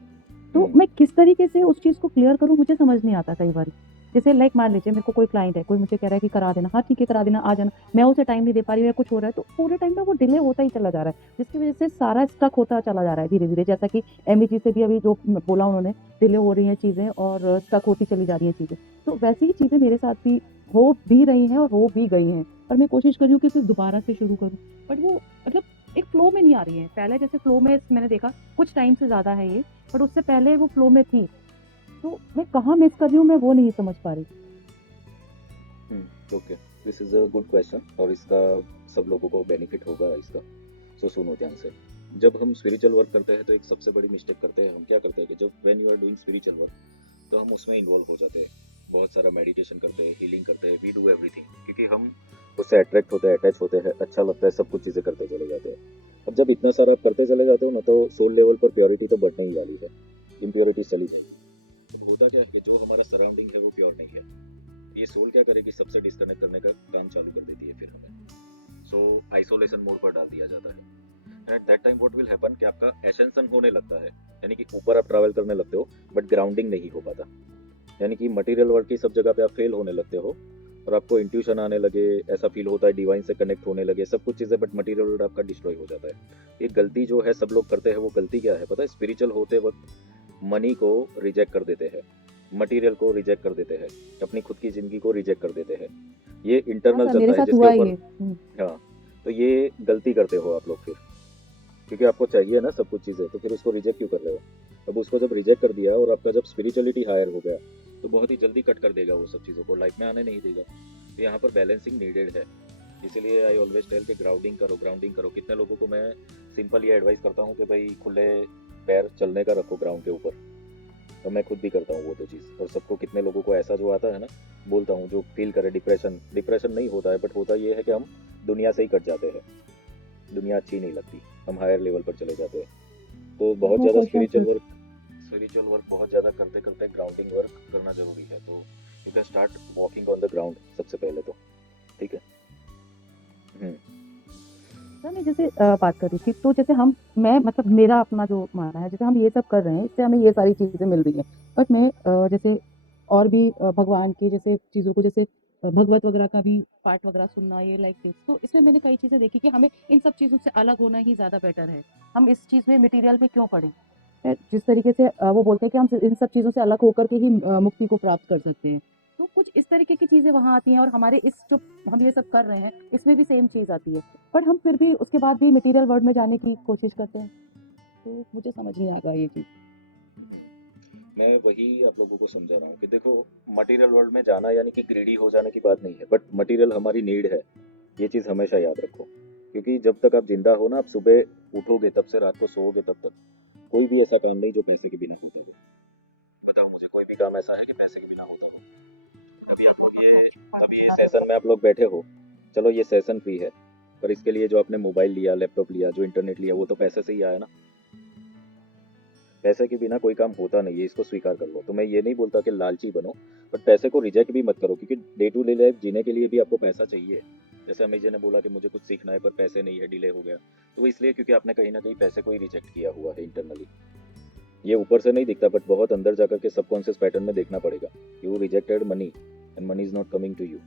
तो मैं किस तरीके से उस चीज को क्लियर करूँ, मुझे समझ नहीं आता कई बार। जैसे लाइक मान लीजिए मेरे को कोई क्लाइंट है, कोई मुझे कह रहा है कि करा देना, हाँ ठीक है करा देना, आ जाना, मैं उसे टाइम नहीं दे पा रही हूँ या कुछ हो रहा है, तो पूरे टाइम ना वो डिले होता ही चला जा रहा है, जिसकी वजह से सारा स्टक होता चला जा रहा है धीरे धीरे। जैसा कि एमी जी से भी अभी जो बोला उन्होंने, डिले हो रही हैं चीजें और स्टक होती चली जा रही हैं चीजें, तो वैसी ही चीजें मेरे साथ भी हो भी रही हैं और हो भी गई हैं। और मैं कोशिश कर रही हूँ कि इसे दोबारा से शुरू करूँ, बट वो मतलब एक फ्लो में नहीं आ रही है। पहले जैसे फ्लो में मैंने देखा कुछ टाइम से ज्यादा है ये, बट उससे पहले वो फ्लो में थी, तो मैं कहाँ मिस कर रही हूँ मैं वो नहीं समझ पा रही। Okay, this is a good question, और इसका सब लोगों को बेनिफिट होगा इसका। सो सुनो ध्यान से, जब हम स्पिरिचुअल वर्क करते हैं तो एक सबसे बड़ी मिस्टेक करते हैं हम, क्या करते हैं कि जब when you are doing spiritual work तो हम उसमें इन्वॉल्व हो जाते हैं, बहुत सारा मेडिटेशन करते हैं, हीलिंग करते हैं, वी डू एवरीथिंग, क्योंकि हम उससे अट्रैक्ट होते हैं, अटैच होते हैं, अच्छा लगता है, सब कुछ चीज़ें करते चले जाते हैं। अब जब इतना सारा आप करते चले जाते हो ना, तो सोल लेवल पर प्योरिटी तो बढ़ने ही वाली है, इम्प्योरिटी चली जाएगी। अब होता क्या है कि जो हमारा सराउंडिंग है वो प्योर नहीं है, ये सोल क्या करेगी, सबसे डिस्कनेक्ट करने का काम चालू कर देती है फिर हमें, सो आइसोलेशन मोड पर डाल दिया जाता है। And at that time what will happen कि आपका एसेंशन होने लगता है, यानी कि ऊपर आप ट्रैवल करने लगते हो बट ग्राउंडिंग नहीं हो पाता, यानी कि मटेरियल वर्ल्ड की सब जगह पे आप फेल होने लगते हो, और आपको इंट्यूशन आने लगे, ऐसा फील होता है डिवाइन से कनेक्ट होने लगे, सब कुछ चीज़ें, बट मटेरियल वर्ल्ड आपका डिस्ट्रॉय हो जाता है। ये गलती जो है सब लोग करते हैं, वो गलती क्या है पता है, स्पिरिचुअल होते वक्त मनी को रिजेक्ट कर देते हैं, मटेरियल को रिजेक्ट कर देते हैं, अपनी खुद की जिंदगी को रिजेक्ट कर देते हैं, ये इंटरनल मेरे चलता है साथ हुआ जिसके है ऊपर। ये। हाँ, तो ये गलती करते हो आप लोग फिर, क्योंकि आपको चाहिए ना सब कुछ चीज़ें, तो फिर उसको रिजेक्ट क्यों कर रहे हो। अब उसको जब रिजेक्ट कर दिया और आपका जब स्पिरिचुअलिटी हायर हो गया, तो बहुत ही जल्दी कट कर देगा वो सब चीज़ों को, लाइफ में आने नहीं देगा। तो यहाँ पर बैलेंसिंग नीडेड है, इसीलिए आई ऑलवेज टेल कि ग्राउंडिंग करो, ग्राउंडिंग करो। कितने लोगों को मैं सिंपल ये एडवाइस करता हूँ कि भाई खुले पैर चलने का रखो ग्राउंड के ऊपर, और मैं खुद भी करता हूँ वो तो चीज़। और सबको, कितने लोगों को ऐसा जो आता है ना, बोलता हूँ, जो फील करे डिप्रेशन, डिप्रेशन नहीं होता है, बट होता ये है कि हम दुनिया से ही कट जाते हैं, दुनिया अच्छी नहीं लगती, हम हायर लेवल पर चले जाते हैं। तो बहुत ज़्यादा स्पिरिचुअल वर्क बहुत ज़्यादा करते करते ग्राउंडिंग वर्क करना जरूरी है। तो you can start walking on the ground सबसे पहले तो, ठीक है। सर मैं जैसे बात कर रही थी, तो जैसे मैं मतलब मेरा अपना जो मानना है, जैसे हम ये सब कर रहे हैं, इससे हमें ये सारी चीजें मिल रही हैं, बट मैं जैसे और भी भगवान के जैसे चीजों को, जैसे भगवत वगैरह का भी पार्ट वगैरह सुनना, ये लाइक दिस, तो इसमें मैंने कई चीजें देखी कि हमें इन सब चीजों से अलग होना ही ज्यादा बेटर है। हम इस चीज में मटेरियल में क्यों पड़े। जिस तरीके से वो बोलते हैं कि हम इन सब चीजों से अलग होकर के ही मुक्ति को प्राप्त कर सकते हैं, तो कुछ इस तरीके की चीजें वहां आती हैं, और हमारे इस जो हम ये सब कर रहे हैं इसमें भी सेम चीज आती है, बट हम फिर भी उसके बाद भी मटेरियल वर्ल्ड में जाने की कोशिश करते हैं, तो मुझे समझ नहीं आ रहा ये चीज। मैं वही आप लोगों को समझा रहा हूँ कि देखो, मटेरियल वर्ल्ड में जाना यानी कि ग्रीडी हो जाने की बात नहीं है, बट मटेरियल हमारी नीड है, ये चीज़ हमेशा याद रखो। क्योंकि जब तक आप जिंदा हो ना, आप सुबह उठोगे तब से रात को सोओगे तब तक, कोई भी ऐसा काम नहीं जो पैसे के बिना होता हो। बताओ मुझे कोई भी काम ऐसा है कि पैसे के बिना होता हो। अभी ये सेशन में आप लोग बैठे हो, चलो ये सेशन फ्री है, पर इसके लिए जो आपने मोबाइल लिया, लैपटॉप लिया, जो इंटरनेट लिया, वो तो पैसे से ही आया ना। पैसे के बिना कोई काम होता नहीं है, इसको स्वीकार कर लो। तो मैं ये नहीं बोलता कि लालची बनो, बट पैसे को रिजेक्ट भी मत करो, क्योंकि डे टू डे लाइफ जीने के लिए भी आपको पैसा चाहिए। जैसे अमित जी ने बोला कि मुझे कुछ सीखना है पर पैसे नहीं है, डिले हो गया, तो वो इसलिए क्योंकि आपने कहीं ना कहीं पैसे को ही रिजेक्ट किया हुआ है इंटरनली। ये ऊपर से नहीं दिखता, बट बहुत अंदर जाकर के सबकॉन्शियस पैटर्न में देखना पड़ेगा। You rejected money and money is not coming to you.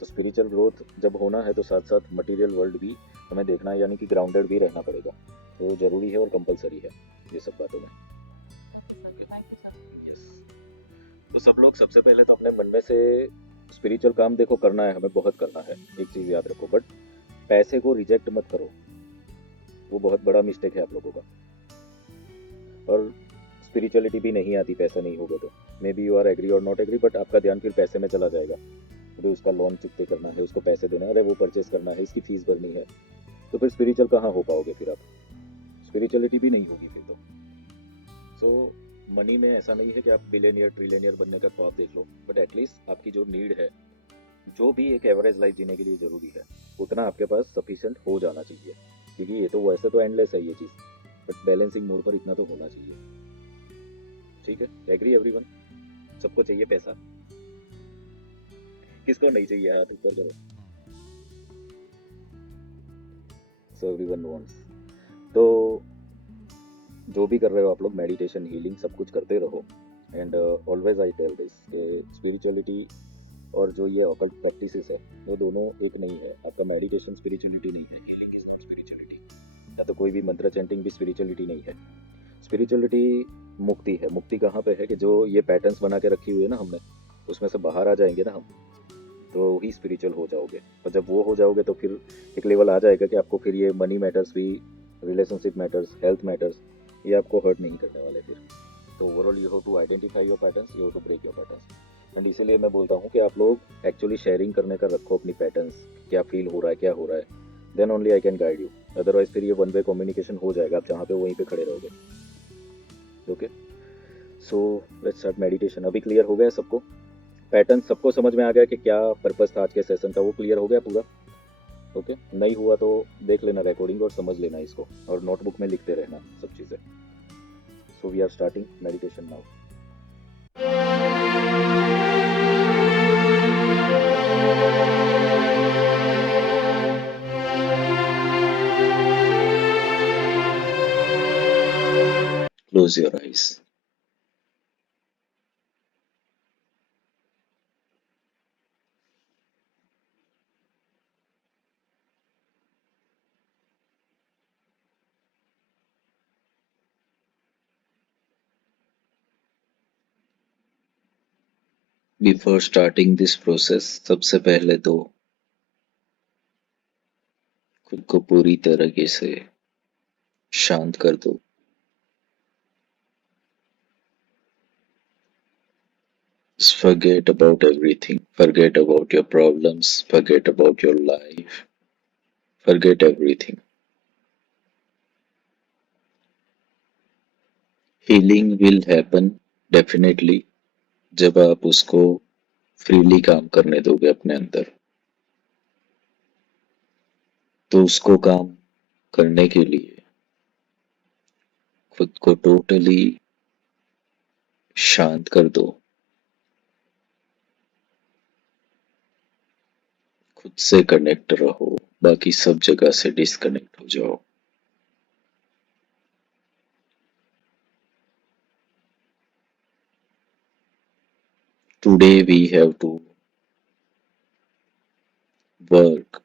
तो स्पिरिचुअल ग्रोथ जब होना है तो साथ साथ मटेरियल वर्ल्ड भी हमें देखना है, यानी कि ग्राउंडेड भी रहना पड़ेगा, तो जरूरी है और कंपलसरी है ये सब बातों में। तो सब लोग सबसे पहले तो अपने मन में से स्पिरिचुअल काम देखो करना है, हमें बहुत करना है, एक चीज़ याद रखो, बट पैसे को रिजेक्ट मत करो, वो बहुत बड़ा मिस्टेक है आप लोगों का। और स्पिरिचुअलिटी भी नहीं आती पैसा नहीं होगा तो, maybe you are agree और नॉट एग्री, बट आपका ध्यान फिर पैसे में चला जाएगा, फिर उसका लोन चुकते करना है, उसको पैसे देना है, अरे वो परचेस करना है, इसकी फीस भरनी है, तो फिर स्पिरिचुअल कहाँ हो पाओगे? फिर आप स्पिरिचुअलिटी भी नहीं होगी फिर तो। सो मनी में ऐसा नहीं है कि आप बिलियनियर ट्रिलियनियर बनने का ख्वाब देख लो, बट एटलीस्ट आपकी जो नीड है, जो भी एक एवरेज लाइफ जीने के लिए ज़रूरी है, उतना आपके पास सफिशिएंट हो जाना चाहिए, क्योंकि ये तो वैसे तो एंडलेस है ये चीज़, बट बैलेंसिंग मोड पर इतना तो होना चाहिए। ठीक है, एग्री एवरीवन? सबको चाहिए पैसा, किसको नहीं चाहिए? हाथ ऊपर करो। So everyone wants. तो जो भी कर रहे हो आप लोग, मेडिटेशन, हीलिंग, सब कुछ करते रहो। And always I tell this, spirituality और जो ये ऑकल्ट प्रैक्टिसेस है, ये दोनों एक नहीं है। आपका मेडिटेशन स्पिरिचुअलिटी नहीं है, हीलिंग इज नॉट स्पिरिचुअलिटी, या तो कोई भी मंत्र चैंटिंग भी स्पिरिचुअलिटी नहीं है। स्पिरिचुअलिटी मुक्ति है। मुक्ति कहाँ पे है कि जो ये पैटर्न्स बना के रखी हुई है ना हमने, उसमें से बाहर आ जाएंगे ना हम, तो ही स्पिरिचुअल हो जाओगे। और जब वो हो जाओगे तो फिर एक लेवल आ जाएगा कि आपको फिर ये मनी मैटर्स भी, रिलेशनशिप मैटर्स, हेल्थ मैटर्स, ये आपको हर्ट नहीं करने वाले फिर। तो overall you have to identify your patterns, you have to break your patterns. And इसीलिए मैं बोलता हूँ कि आप लोग एक्चुअली शेयरिंग करने का रखो अपनी पैटर्न्स, क्या फील हो रहा है, क्या हो रहा है, then only I can guide you. Otherwise फिर ये वन वे कम्युनिकेशन हो जाएगा, आप जहाँ पे वहीं पे खड़े रहोगे। Okay, so let's start meditation. अभी क्लियर हो गया सबको? पैटर्न सबको समझ में आ गया कि क्या पर्पस था आज के सेशन का? वो क्लियर हो गया पूरा? ओके, नहीं हुआ तो देख लेना रिकॉर्डिंग और समझ लेना इसको, और नोटबुक में लिखते रहना सब चीज़ें। So we are starting meditation now. Close your eyes. Before starting this process, सबसे पहले तो खुद को पूरी तरीके से शांत कर दो। Just forget about everything. Forget about your problems. Forget about your life. Forget everything. Healing will happen definitely जब आप उसको फ्रीली काम करने दोगे अपने अंदर। तो उसको काम करने के लिए खुद को टोटली शांत कर दो। खुद से कनेक्ट रहो, बाकी सब जगह से डिस्कनेक्ट हो जाओ। Today we have to work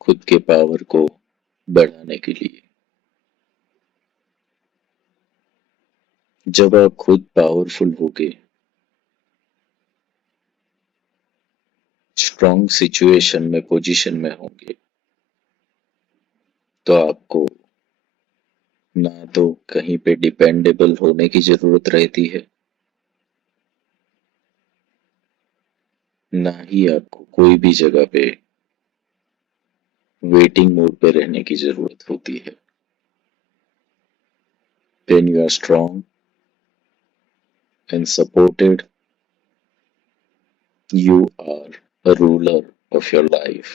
खुद के पावर को बढ़ाने के लिए। जब आप खुद पावरफुल होगे, स्ट्रॉन्ग सिचुएशन में, पोजीशन में होंगे, तो आपको ना तो कहीं पे डिपेंडेबल होने की जरूरत रहती है, ना ही आपको कोई भी जगह पे वेटिंग मोड पे रहने की जरूरत होती है। When you are strong and supported, you are a ruler of your life.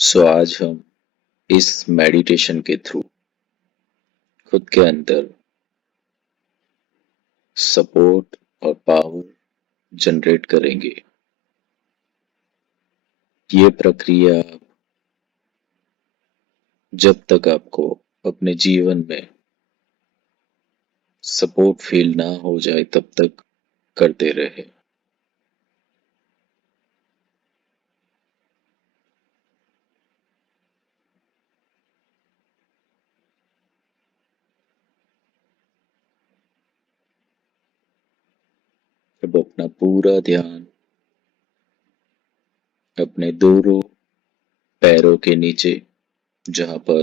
So आज हम इस मेडिटेशन के थ्रू खुद के अंदर सपोर्ट और पावर जनरेट करेंगे। ये प्रक्रिया जब तक आपको अपने जीवन में सपोर्ट फील ना हो जाए तब तक करते रहे। अब अपना पूरा ध्यान अपने दोनों पैरों के नीचे, जहां पर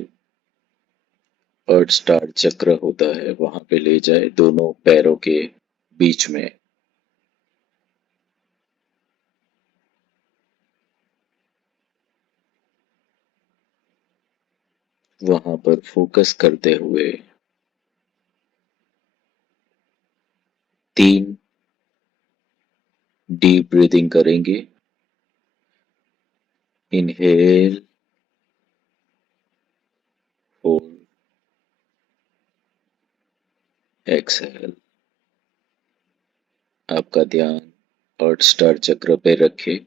अर्थ स्टार चक्र होता है वहां पे ले जाए, दोनों पैरों के बीच में। वहां पर फोकस करते हुए 3 डीप ब्रीदिंग करेंगे। Inhale, hold, exhale. आपका ध्यान अर्थ स्टार चक्र पे रखें।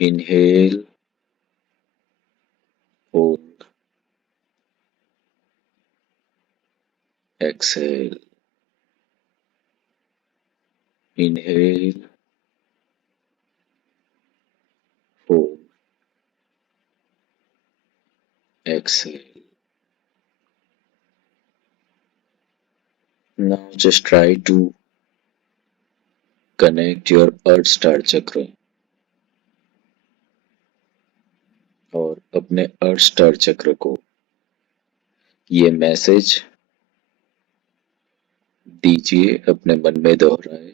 Inhale, hold, exhale. Inhale, hold, exhale. Now just try to connect your Earth Star Chakra और अपने Earth Star चक्र को ये मैसेज दीजिए, अपने मन में दोहराए।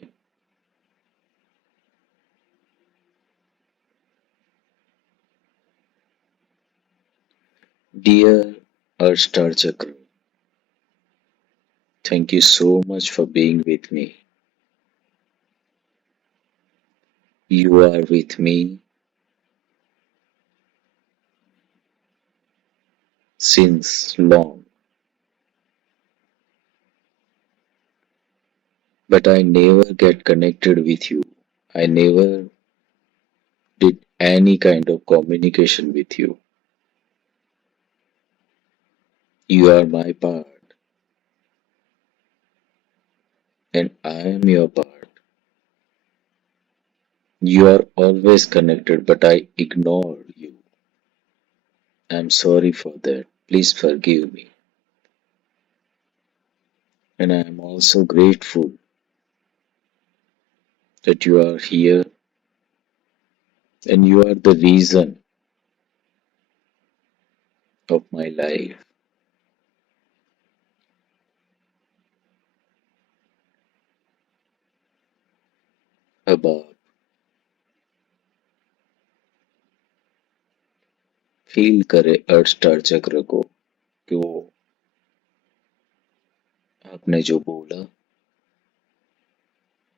Dear Earth Star Chakra, thank you so much for being with me. You are with me since long, but I never get connected with you. I never did any kind of communication with you. You are my part, and I am your part. You are always connected, but I ignored you. I'm sorry for that. Please forgive me. And I am also grateful that you are here and you are the reason of my life. अब आप feel करें अर्थ star चक्र को कि वो आपने जो बोला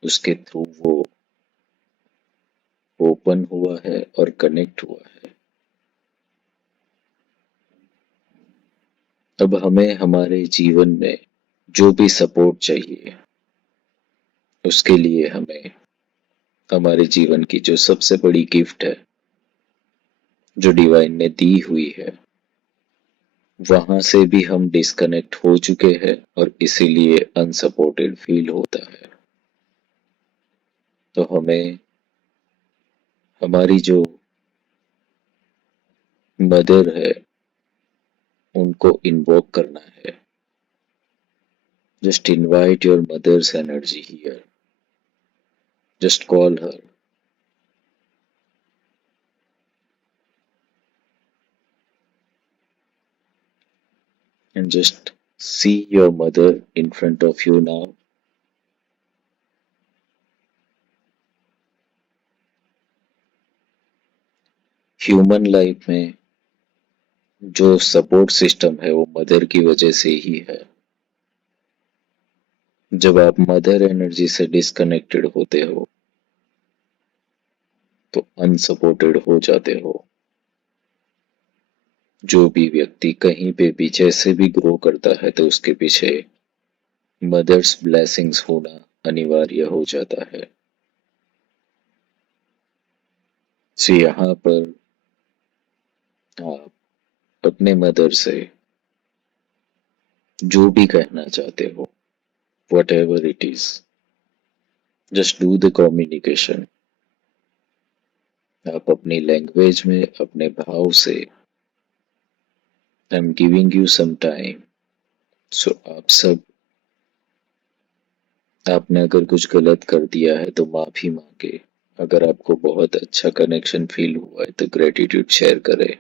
उसके थ्रू वो ओपन हुआ है और कनेक्ट हुआ है। अब हमें हमारे जीवन में जो भी सपोर्ट चाहिए उसके लिए हमें हमारे जीवन की जो सबसे बड़ी गिफ्ट है जो डिवाइन ने दी हुई है वहां से भी हम डिस्कनेक्ट हो चुके हैं और इसीलिए अनसपोर्टेड फील होता है। तो हमें हमारी जो मदर है उनको इन्वोक करना है। Just invite your mother's energy here, just call her. And just see your mother in front of you now. Human life में जो सपोर्ट सिस्टम है वो मदर की वजह से ही है। जब आप मदर एनर्जी से डिस्कनेक्टेड होते हो तो अनसपोर्टेड हो जाते हो। जो भी व्यक्ति कहीं पे भी जैसे भी ग्रो करता है तो उसके पीछे मदर्स ब्लेसिंग्स होना अनिवार्य हो जाता है। सो यहाँ पर आप अपने मदर से जो भी कहना चाहते हो, whatever it is, just do the communication. आप अपनी लैंग्वेज में अपने भाव से I'm giving you some time. So आप सब आपने अगर कुछ गलत कर दिया है तो माफी मांगे। अगर आपको बहुत अच्छा कनेक्शन फील हुआ है तो ग्रेटिट्यूड शेयर करें।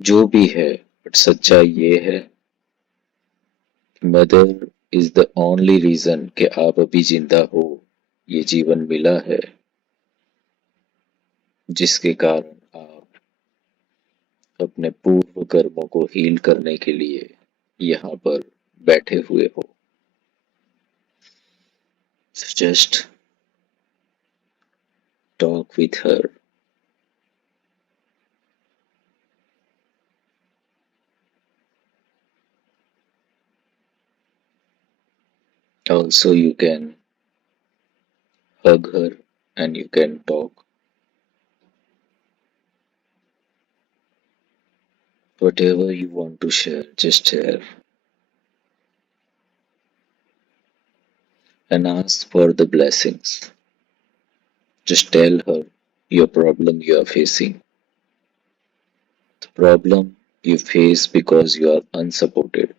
जो भी है बट सच्चाई ये है कि mother is the only reason कि आप अभी जिंदा हो, ये जीवन मिला है, जिसके कारण आप अपने पूर्व कर्मों को हील करने के लिए यहाँ पर बैठे हुए हो। Just talk with her. Also, you can hug her and you can talk. Whatever you want to share, just share and ask for the blessings. Just tell her your problem you are facing. The problem you face because you are unsupported.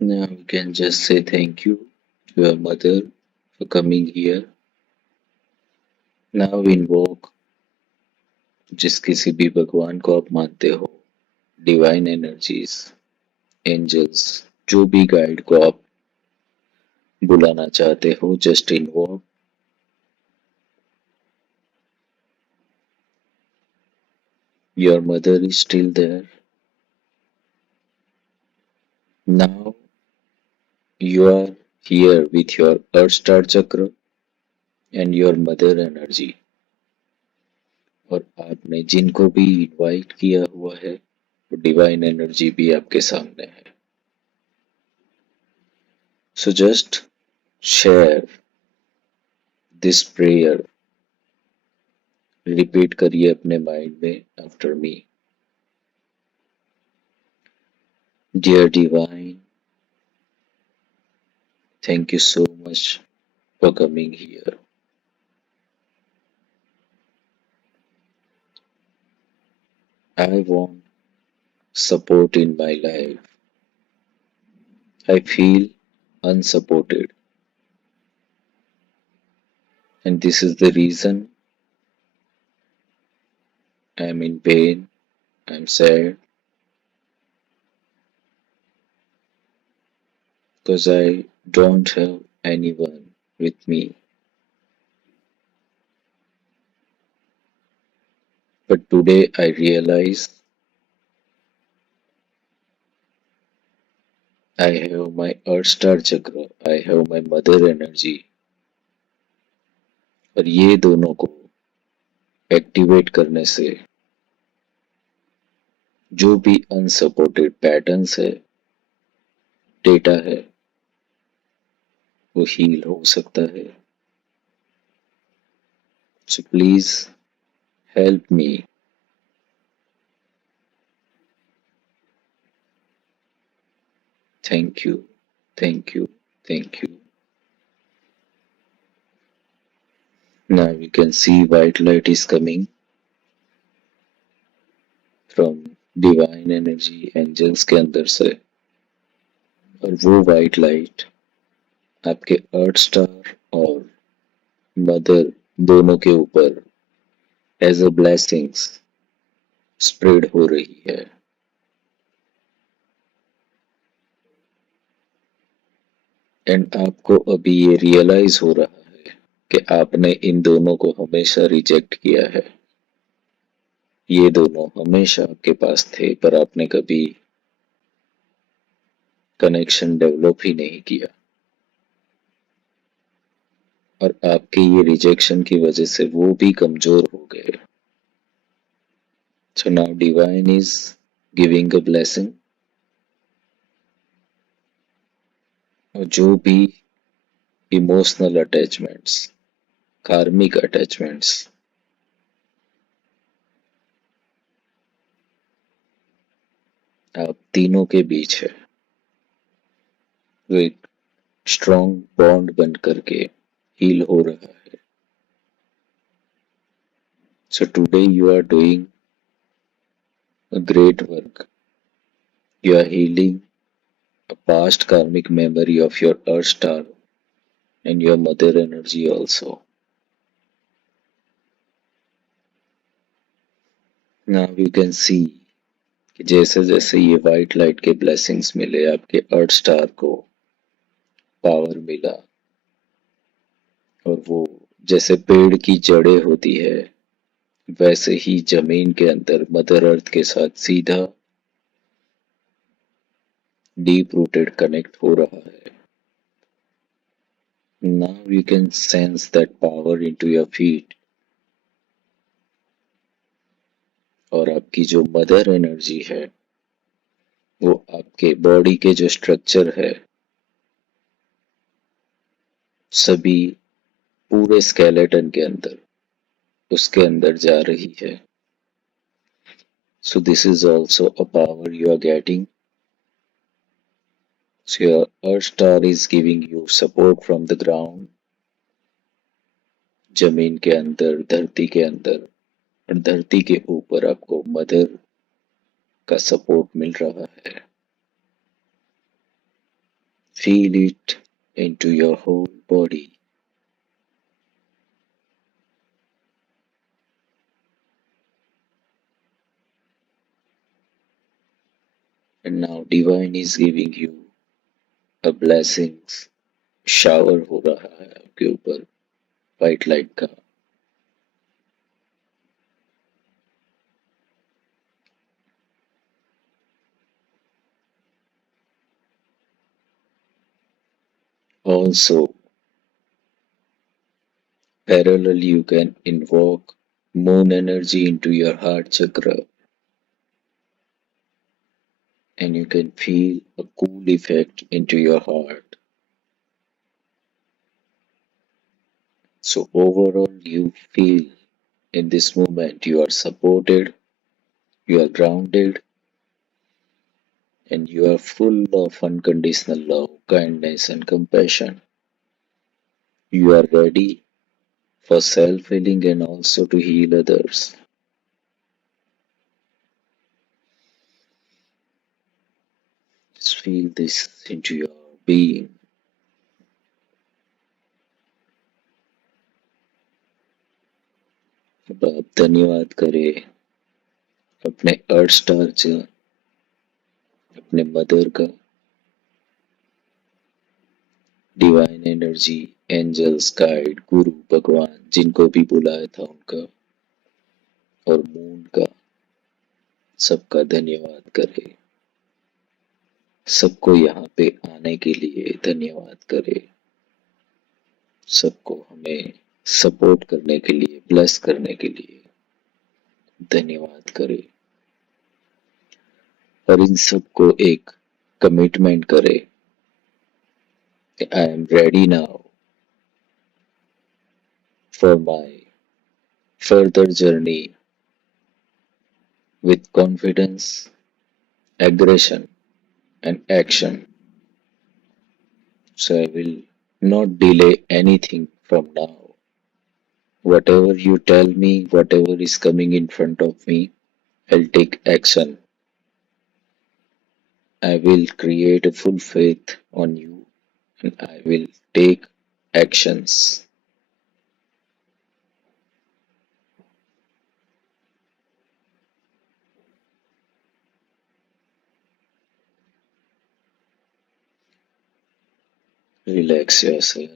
Now you can just say thank you to your mother for coming here. Now invoke जिस किसी भी भगवान को आप मानते हो, divine energies, angels, जो भी गाइड को आप बुलाना चाहते हो, just invoke. Your mother is still there. Now you are here with your Earth Star Chakra and your mother energy। और आपने जिनको भी इनवाइट किया हुआ है, वो डिवाइन एनर्जी भी आपके सामने है। So just share this prayer, repeat करिए अपने माइंड में after me. Dear divine, thank you so much for coming here। I want support in my life। I feel unsupported, and this is the reason I am in pain, I am sad, because I don't have anyone with me। But today I realize I have my Earth Star Chakra, I have my Mother Energy, और ये दोनों को activate करने से जो भी unsupported patterns है, data है, वो हील हो सकता है. So please help me. Thank you, thank you, thank you. Now we can see white light is coming from divine energy angels के अंदर से, और वो वाइट लाइट आपके अर्थ स्टार और मदर दोनों के ऊपर एज अ ब्लेसिंग्स स्प्रेड हो रही है. एंड आपको अभी ये रियलाइज हो रहा है कि आपने इन दोनों को हमेशा रिजेक्ट किया है. ये दोनों हमेशा आपके पास थे, पर आपने कभी कनेक्शन डेवलप ही नहीं किया, और आपके ये रिजेक्शन की वजह से वो भी कमजोर हो गए. So now divine is giving a blessing, और जो भी इमोशनल अटैचमेंट्स, कार्मिक अटैचमेंट्स आप तीनों के बीच है, वो एक स्ट्रॉन्ग बॉन्ड बन करके हील हो रहा है. So today you are doing a great work. You are healing a past karmic memory of your earth star and your mother energy also. Now you can see कि जैसे जैसे ये white light के blessings मिले, आपके अर्थ star को power मिला, और वो जैसे पेड़ की जड़ें होती है, वैसे ही जमीन के अंदर मदर अर्थ के साथ सीधा डीप रूटेड कनेक्ट हो रहा है. Now you can sense that power into your feet, और आपकी जो मदर एनर्जी है वो आपके बॉडी के जो स्ट्रक्चर है, सभी पूरे स्केलेटन के अंदर, उसके अंदर जा रही है. So this is also a power you are getting. So your earth star is giving you support from the ground, जमीन के अंदर, धरती के अंदर, और धरती के ऊपर आपको मदर का सपोर्ट मिल रहा है. Feel it into your whole body. And now divine is giving you a blessings shower हो रहा है आपके ऊपर वाइट लाइट का. Also, parallel you can invoke moon energy into your heart chakra, and you can feel a cool effect into your heart. So overall you feel in this moment you are supported, you are grounded, and you are full of unconditional love, kindness, and compassion. You are ready for self-healing and also to heal others. Just feel this into your being. अब आप धन्यवाद करें अपने अर्थ star से, अपने mother का, divine energy, angels, guide, गुरु, भगवान, जिनको भी बुलाया था उनका, और मून का सबका धन्यवाद करे, सबको यहाँ पे आने के लिए धन्यवाद करे, सबको हमें सपोर्ट करने के लिए, ब्लेस करने के लिए धन्यवाद करे, और इन सबको एक कमिटमेंट करे कि I am ready now for my further journey with confidence, aggression, and action. So I will not delay anything from now. Whatever you tell me, whatever is coming in front of me, I'll take action. I will create a full faith on you and I will take actions. Relax yourself.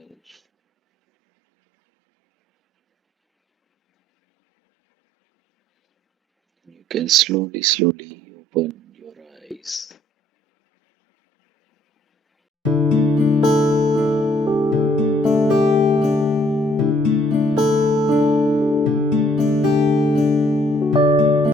You can slowly open your eyes.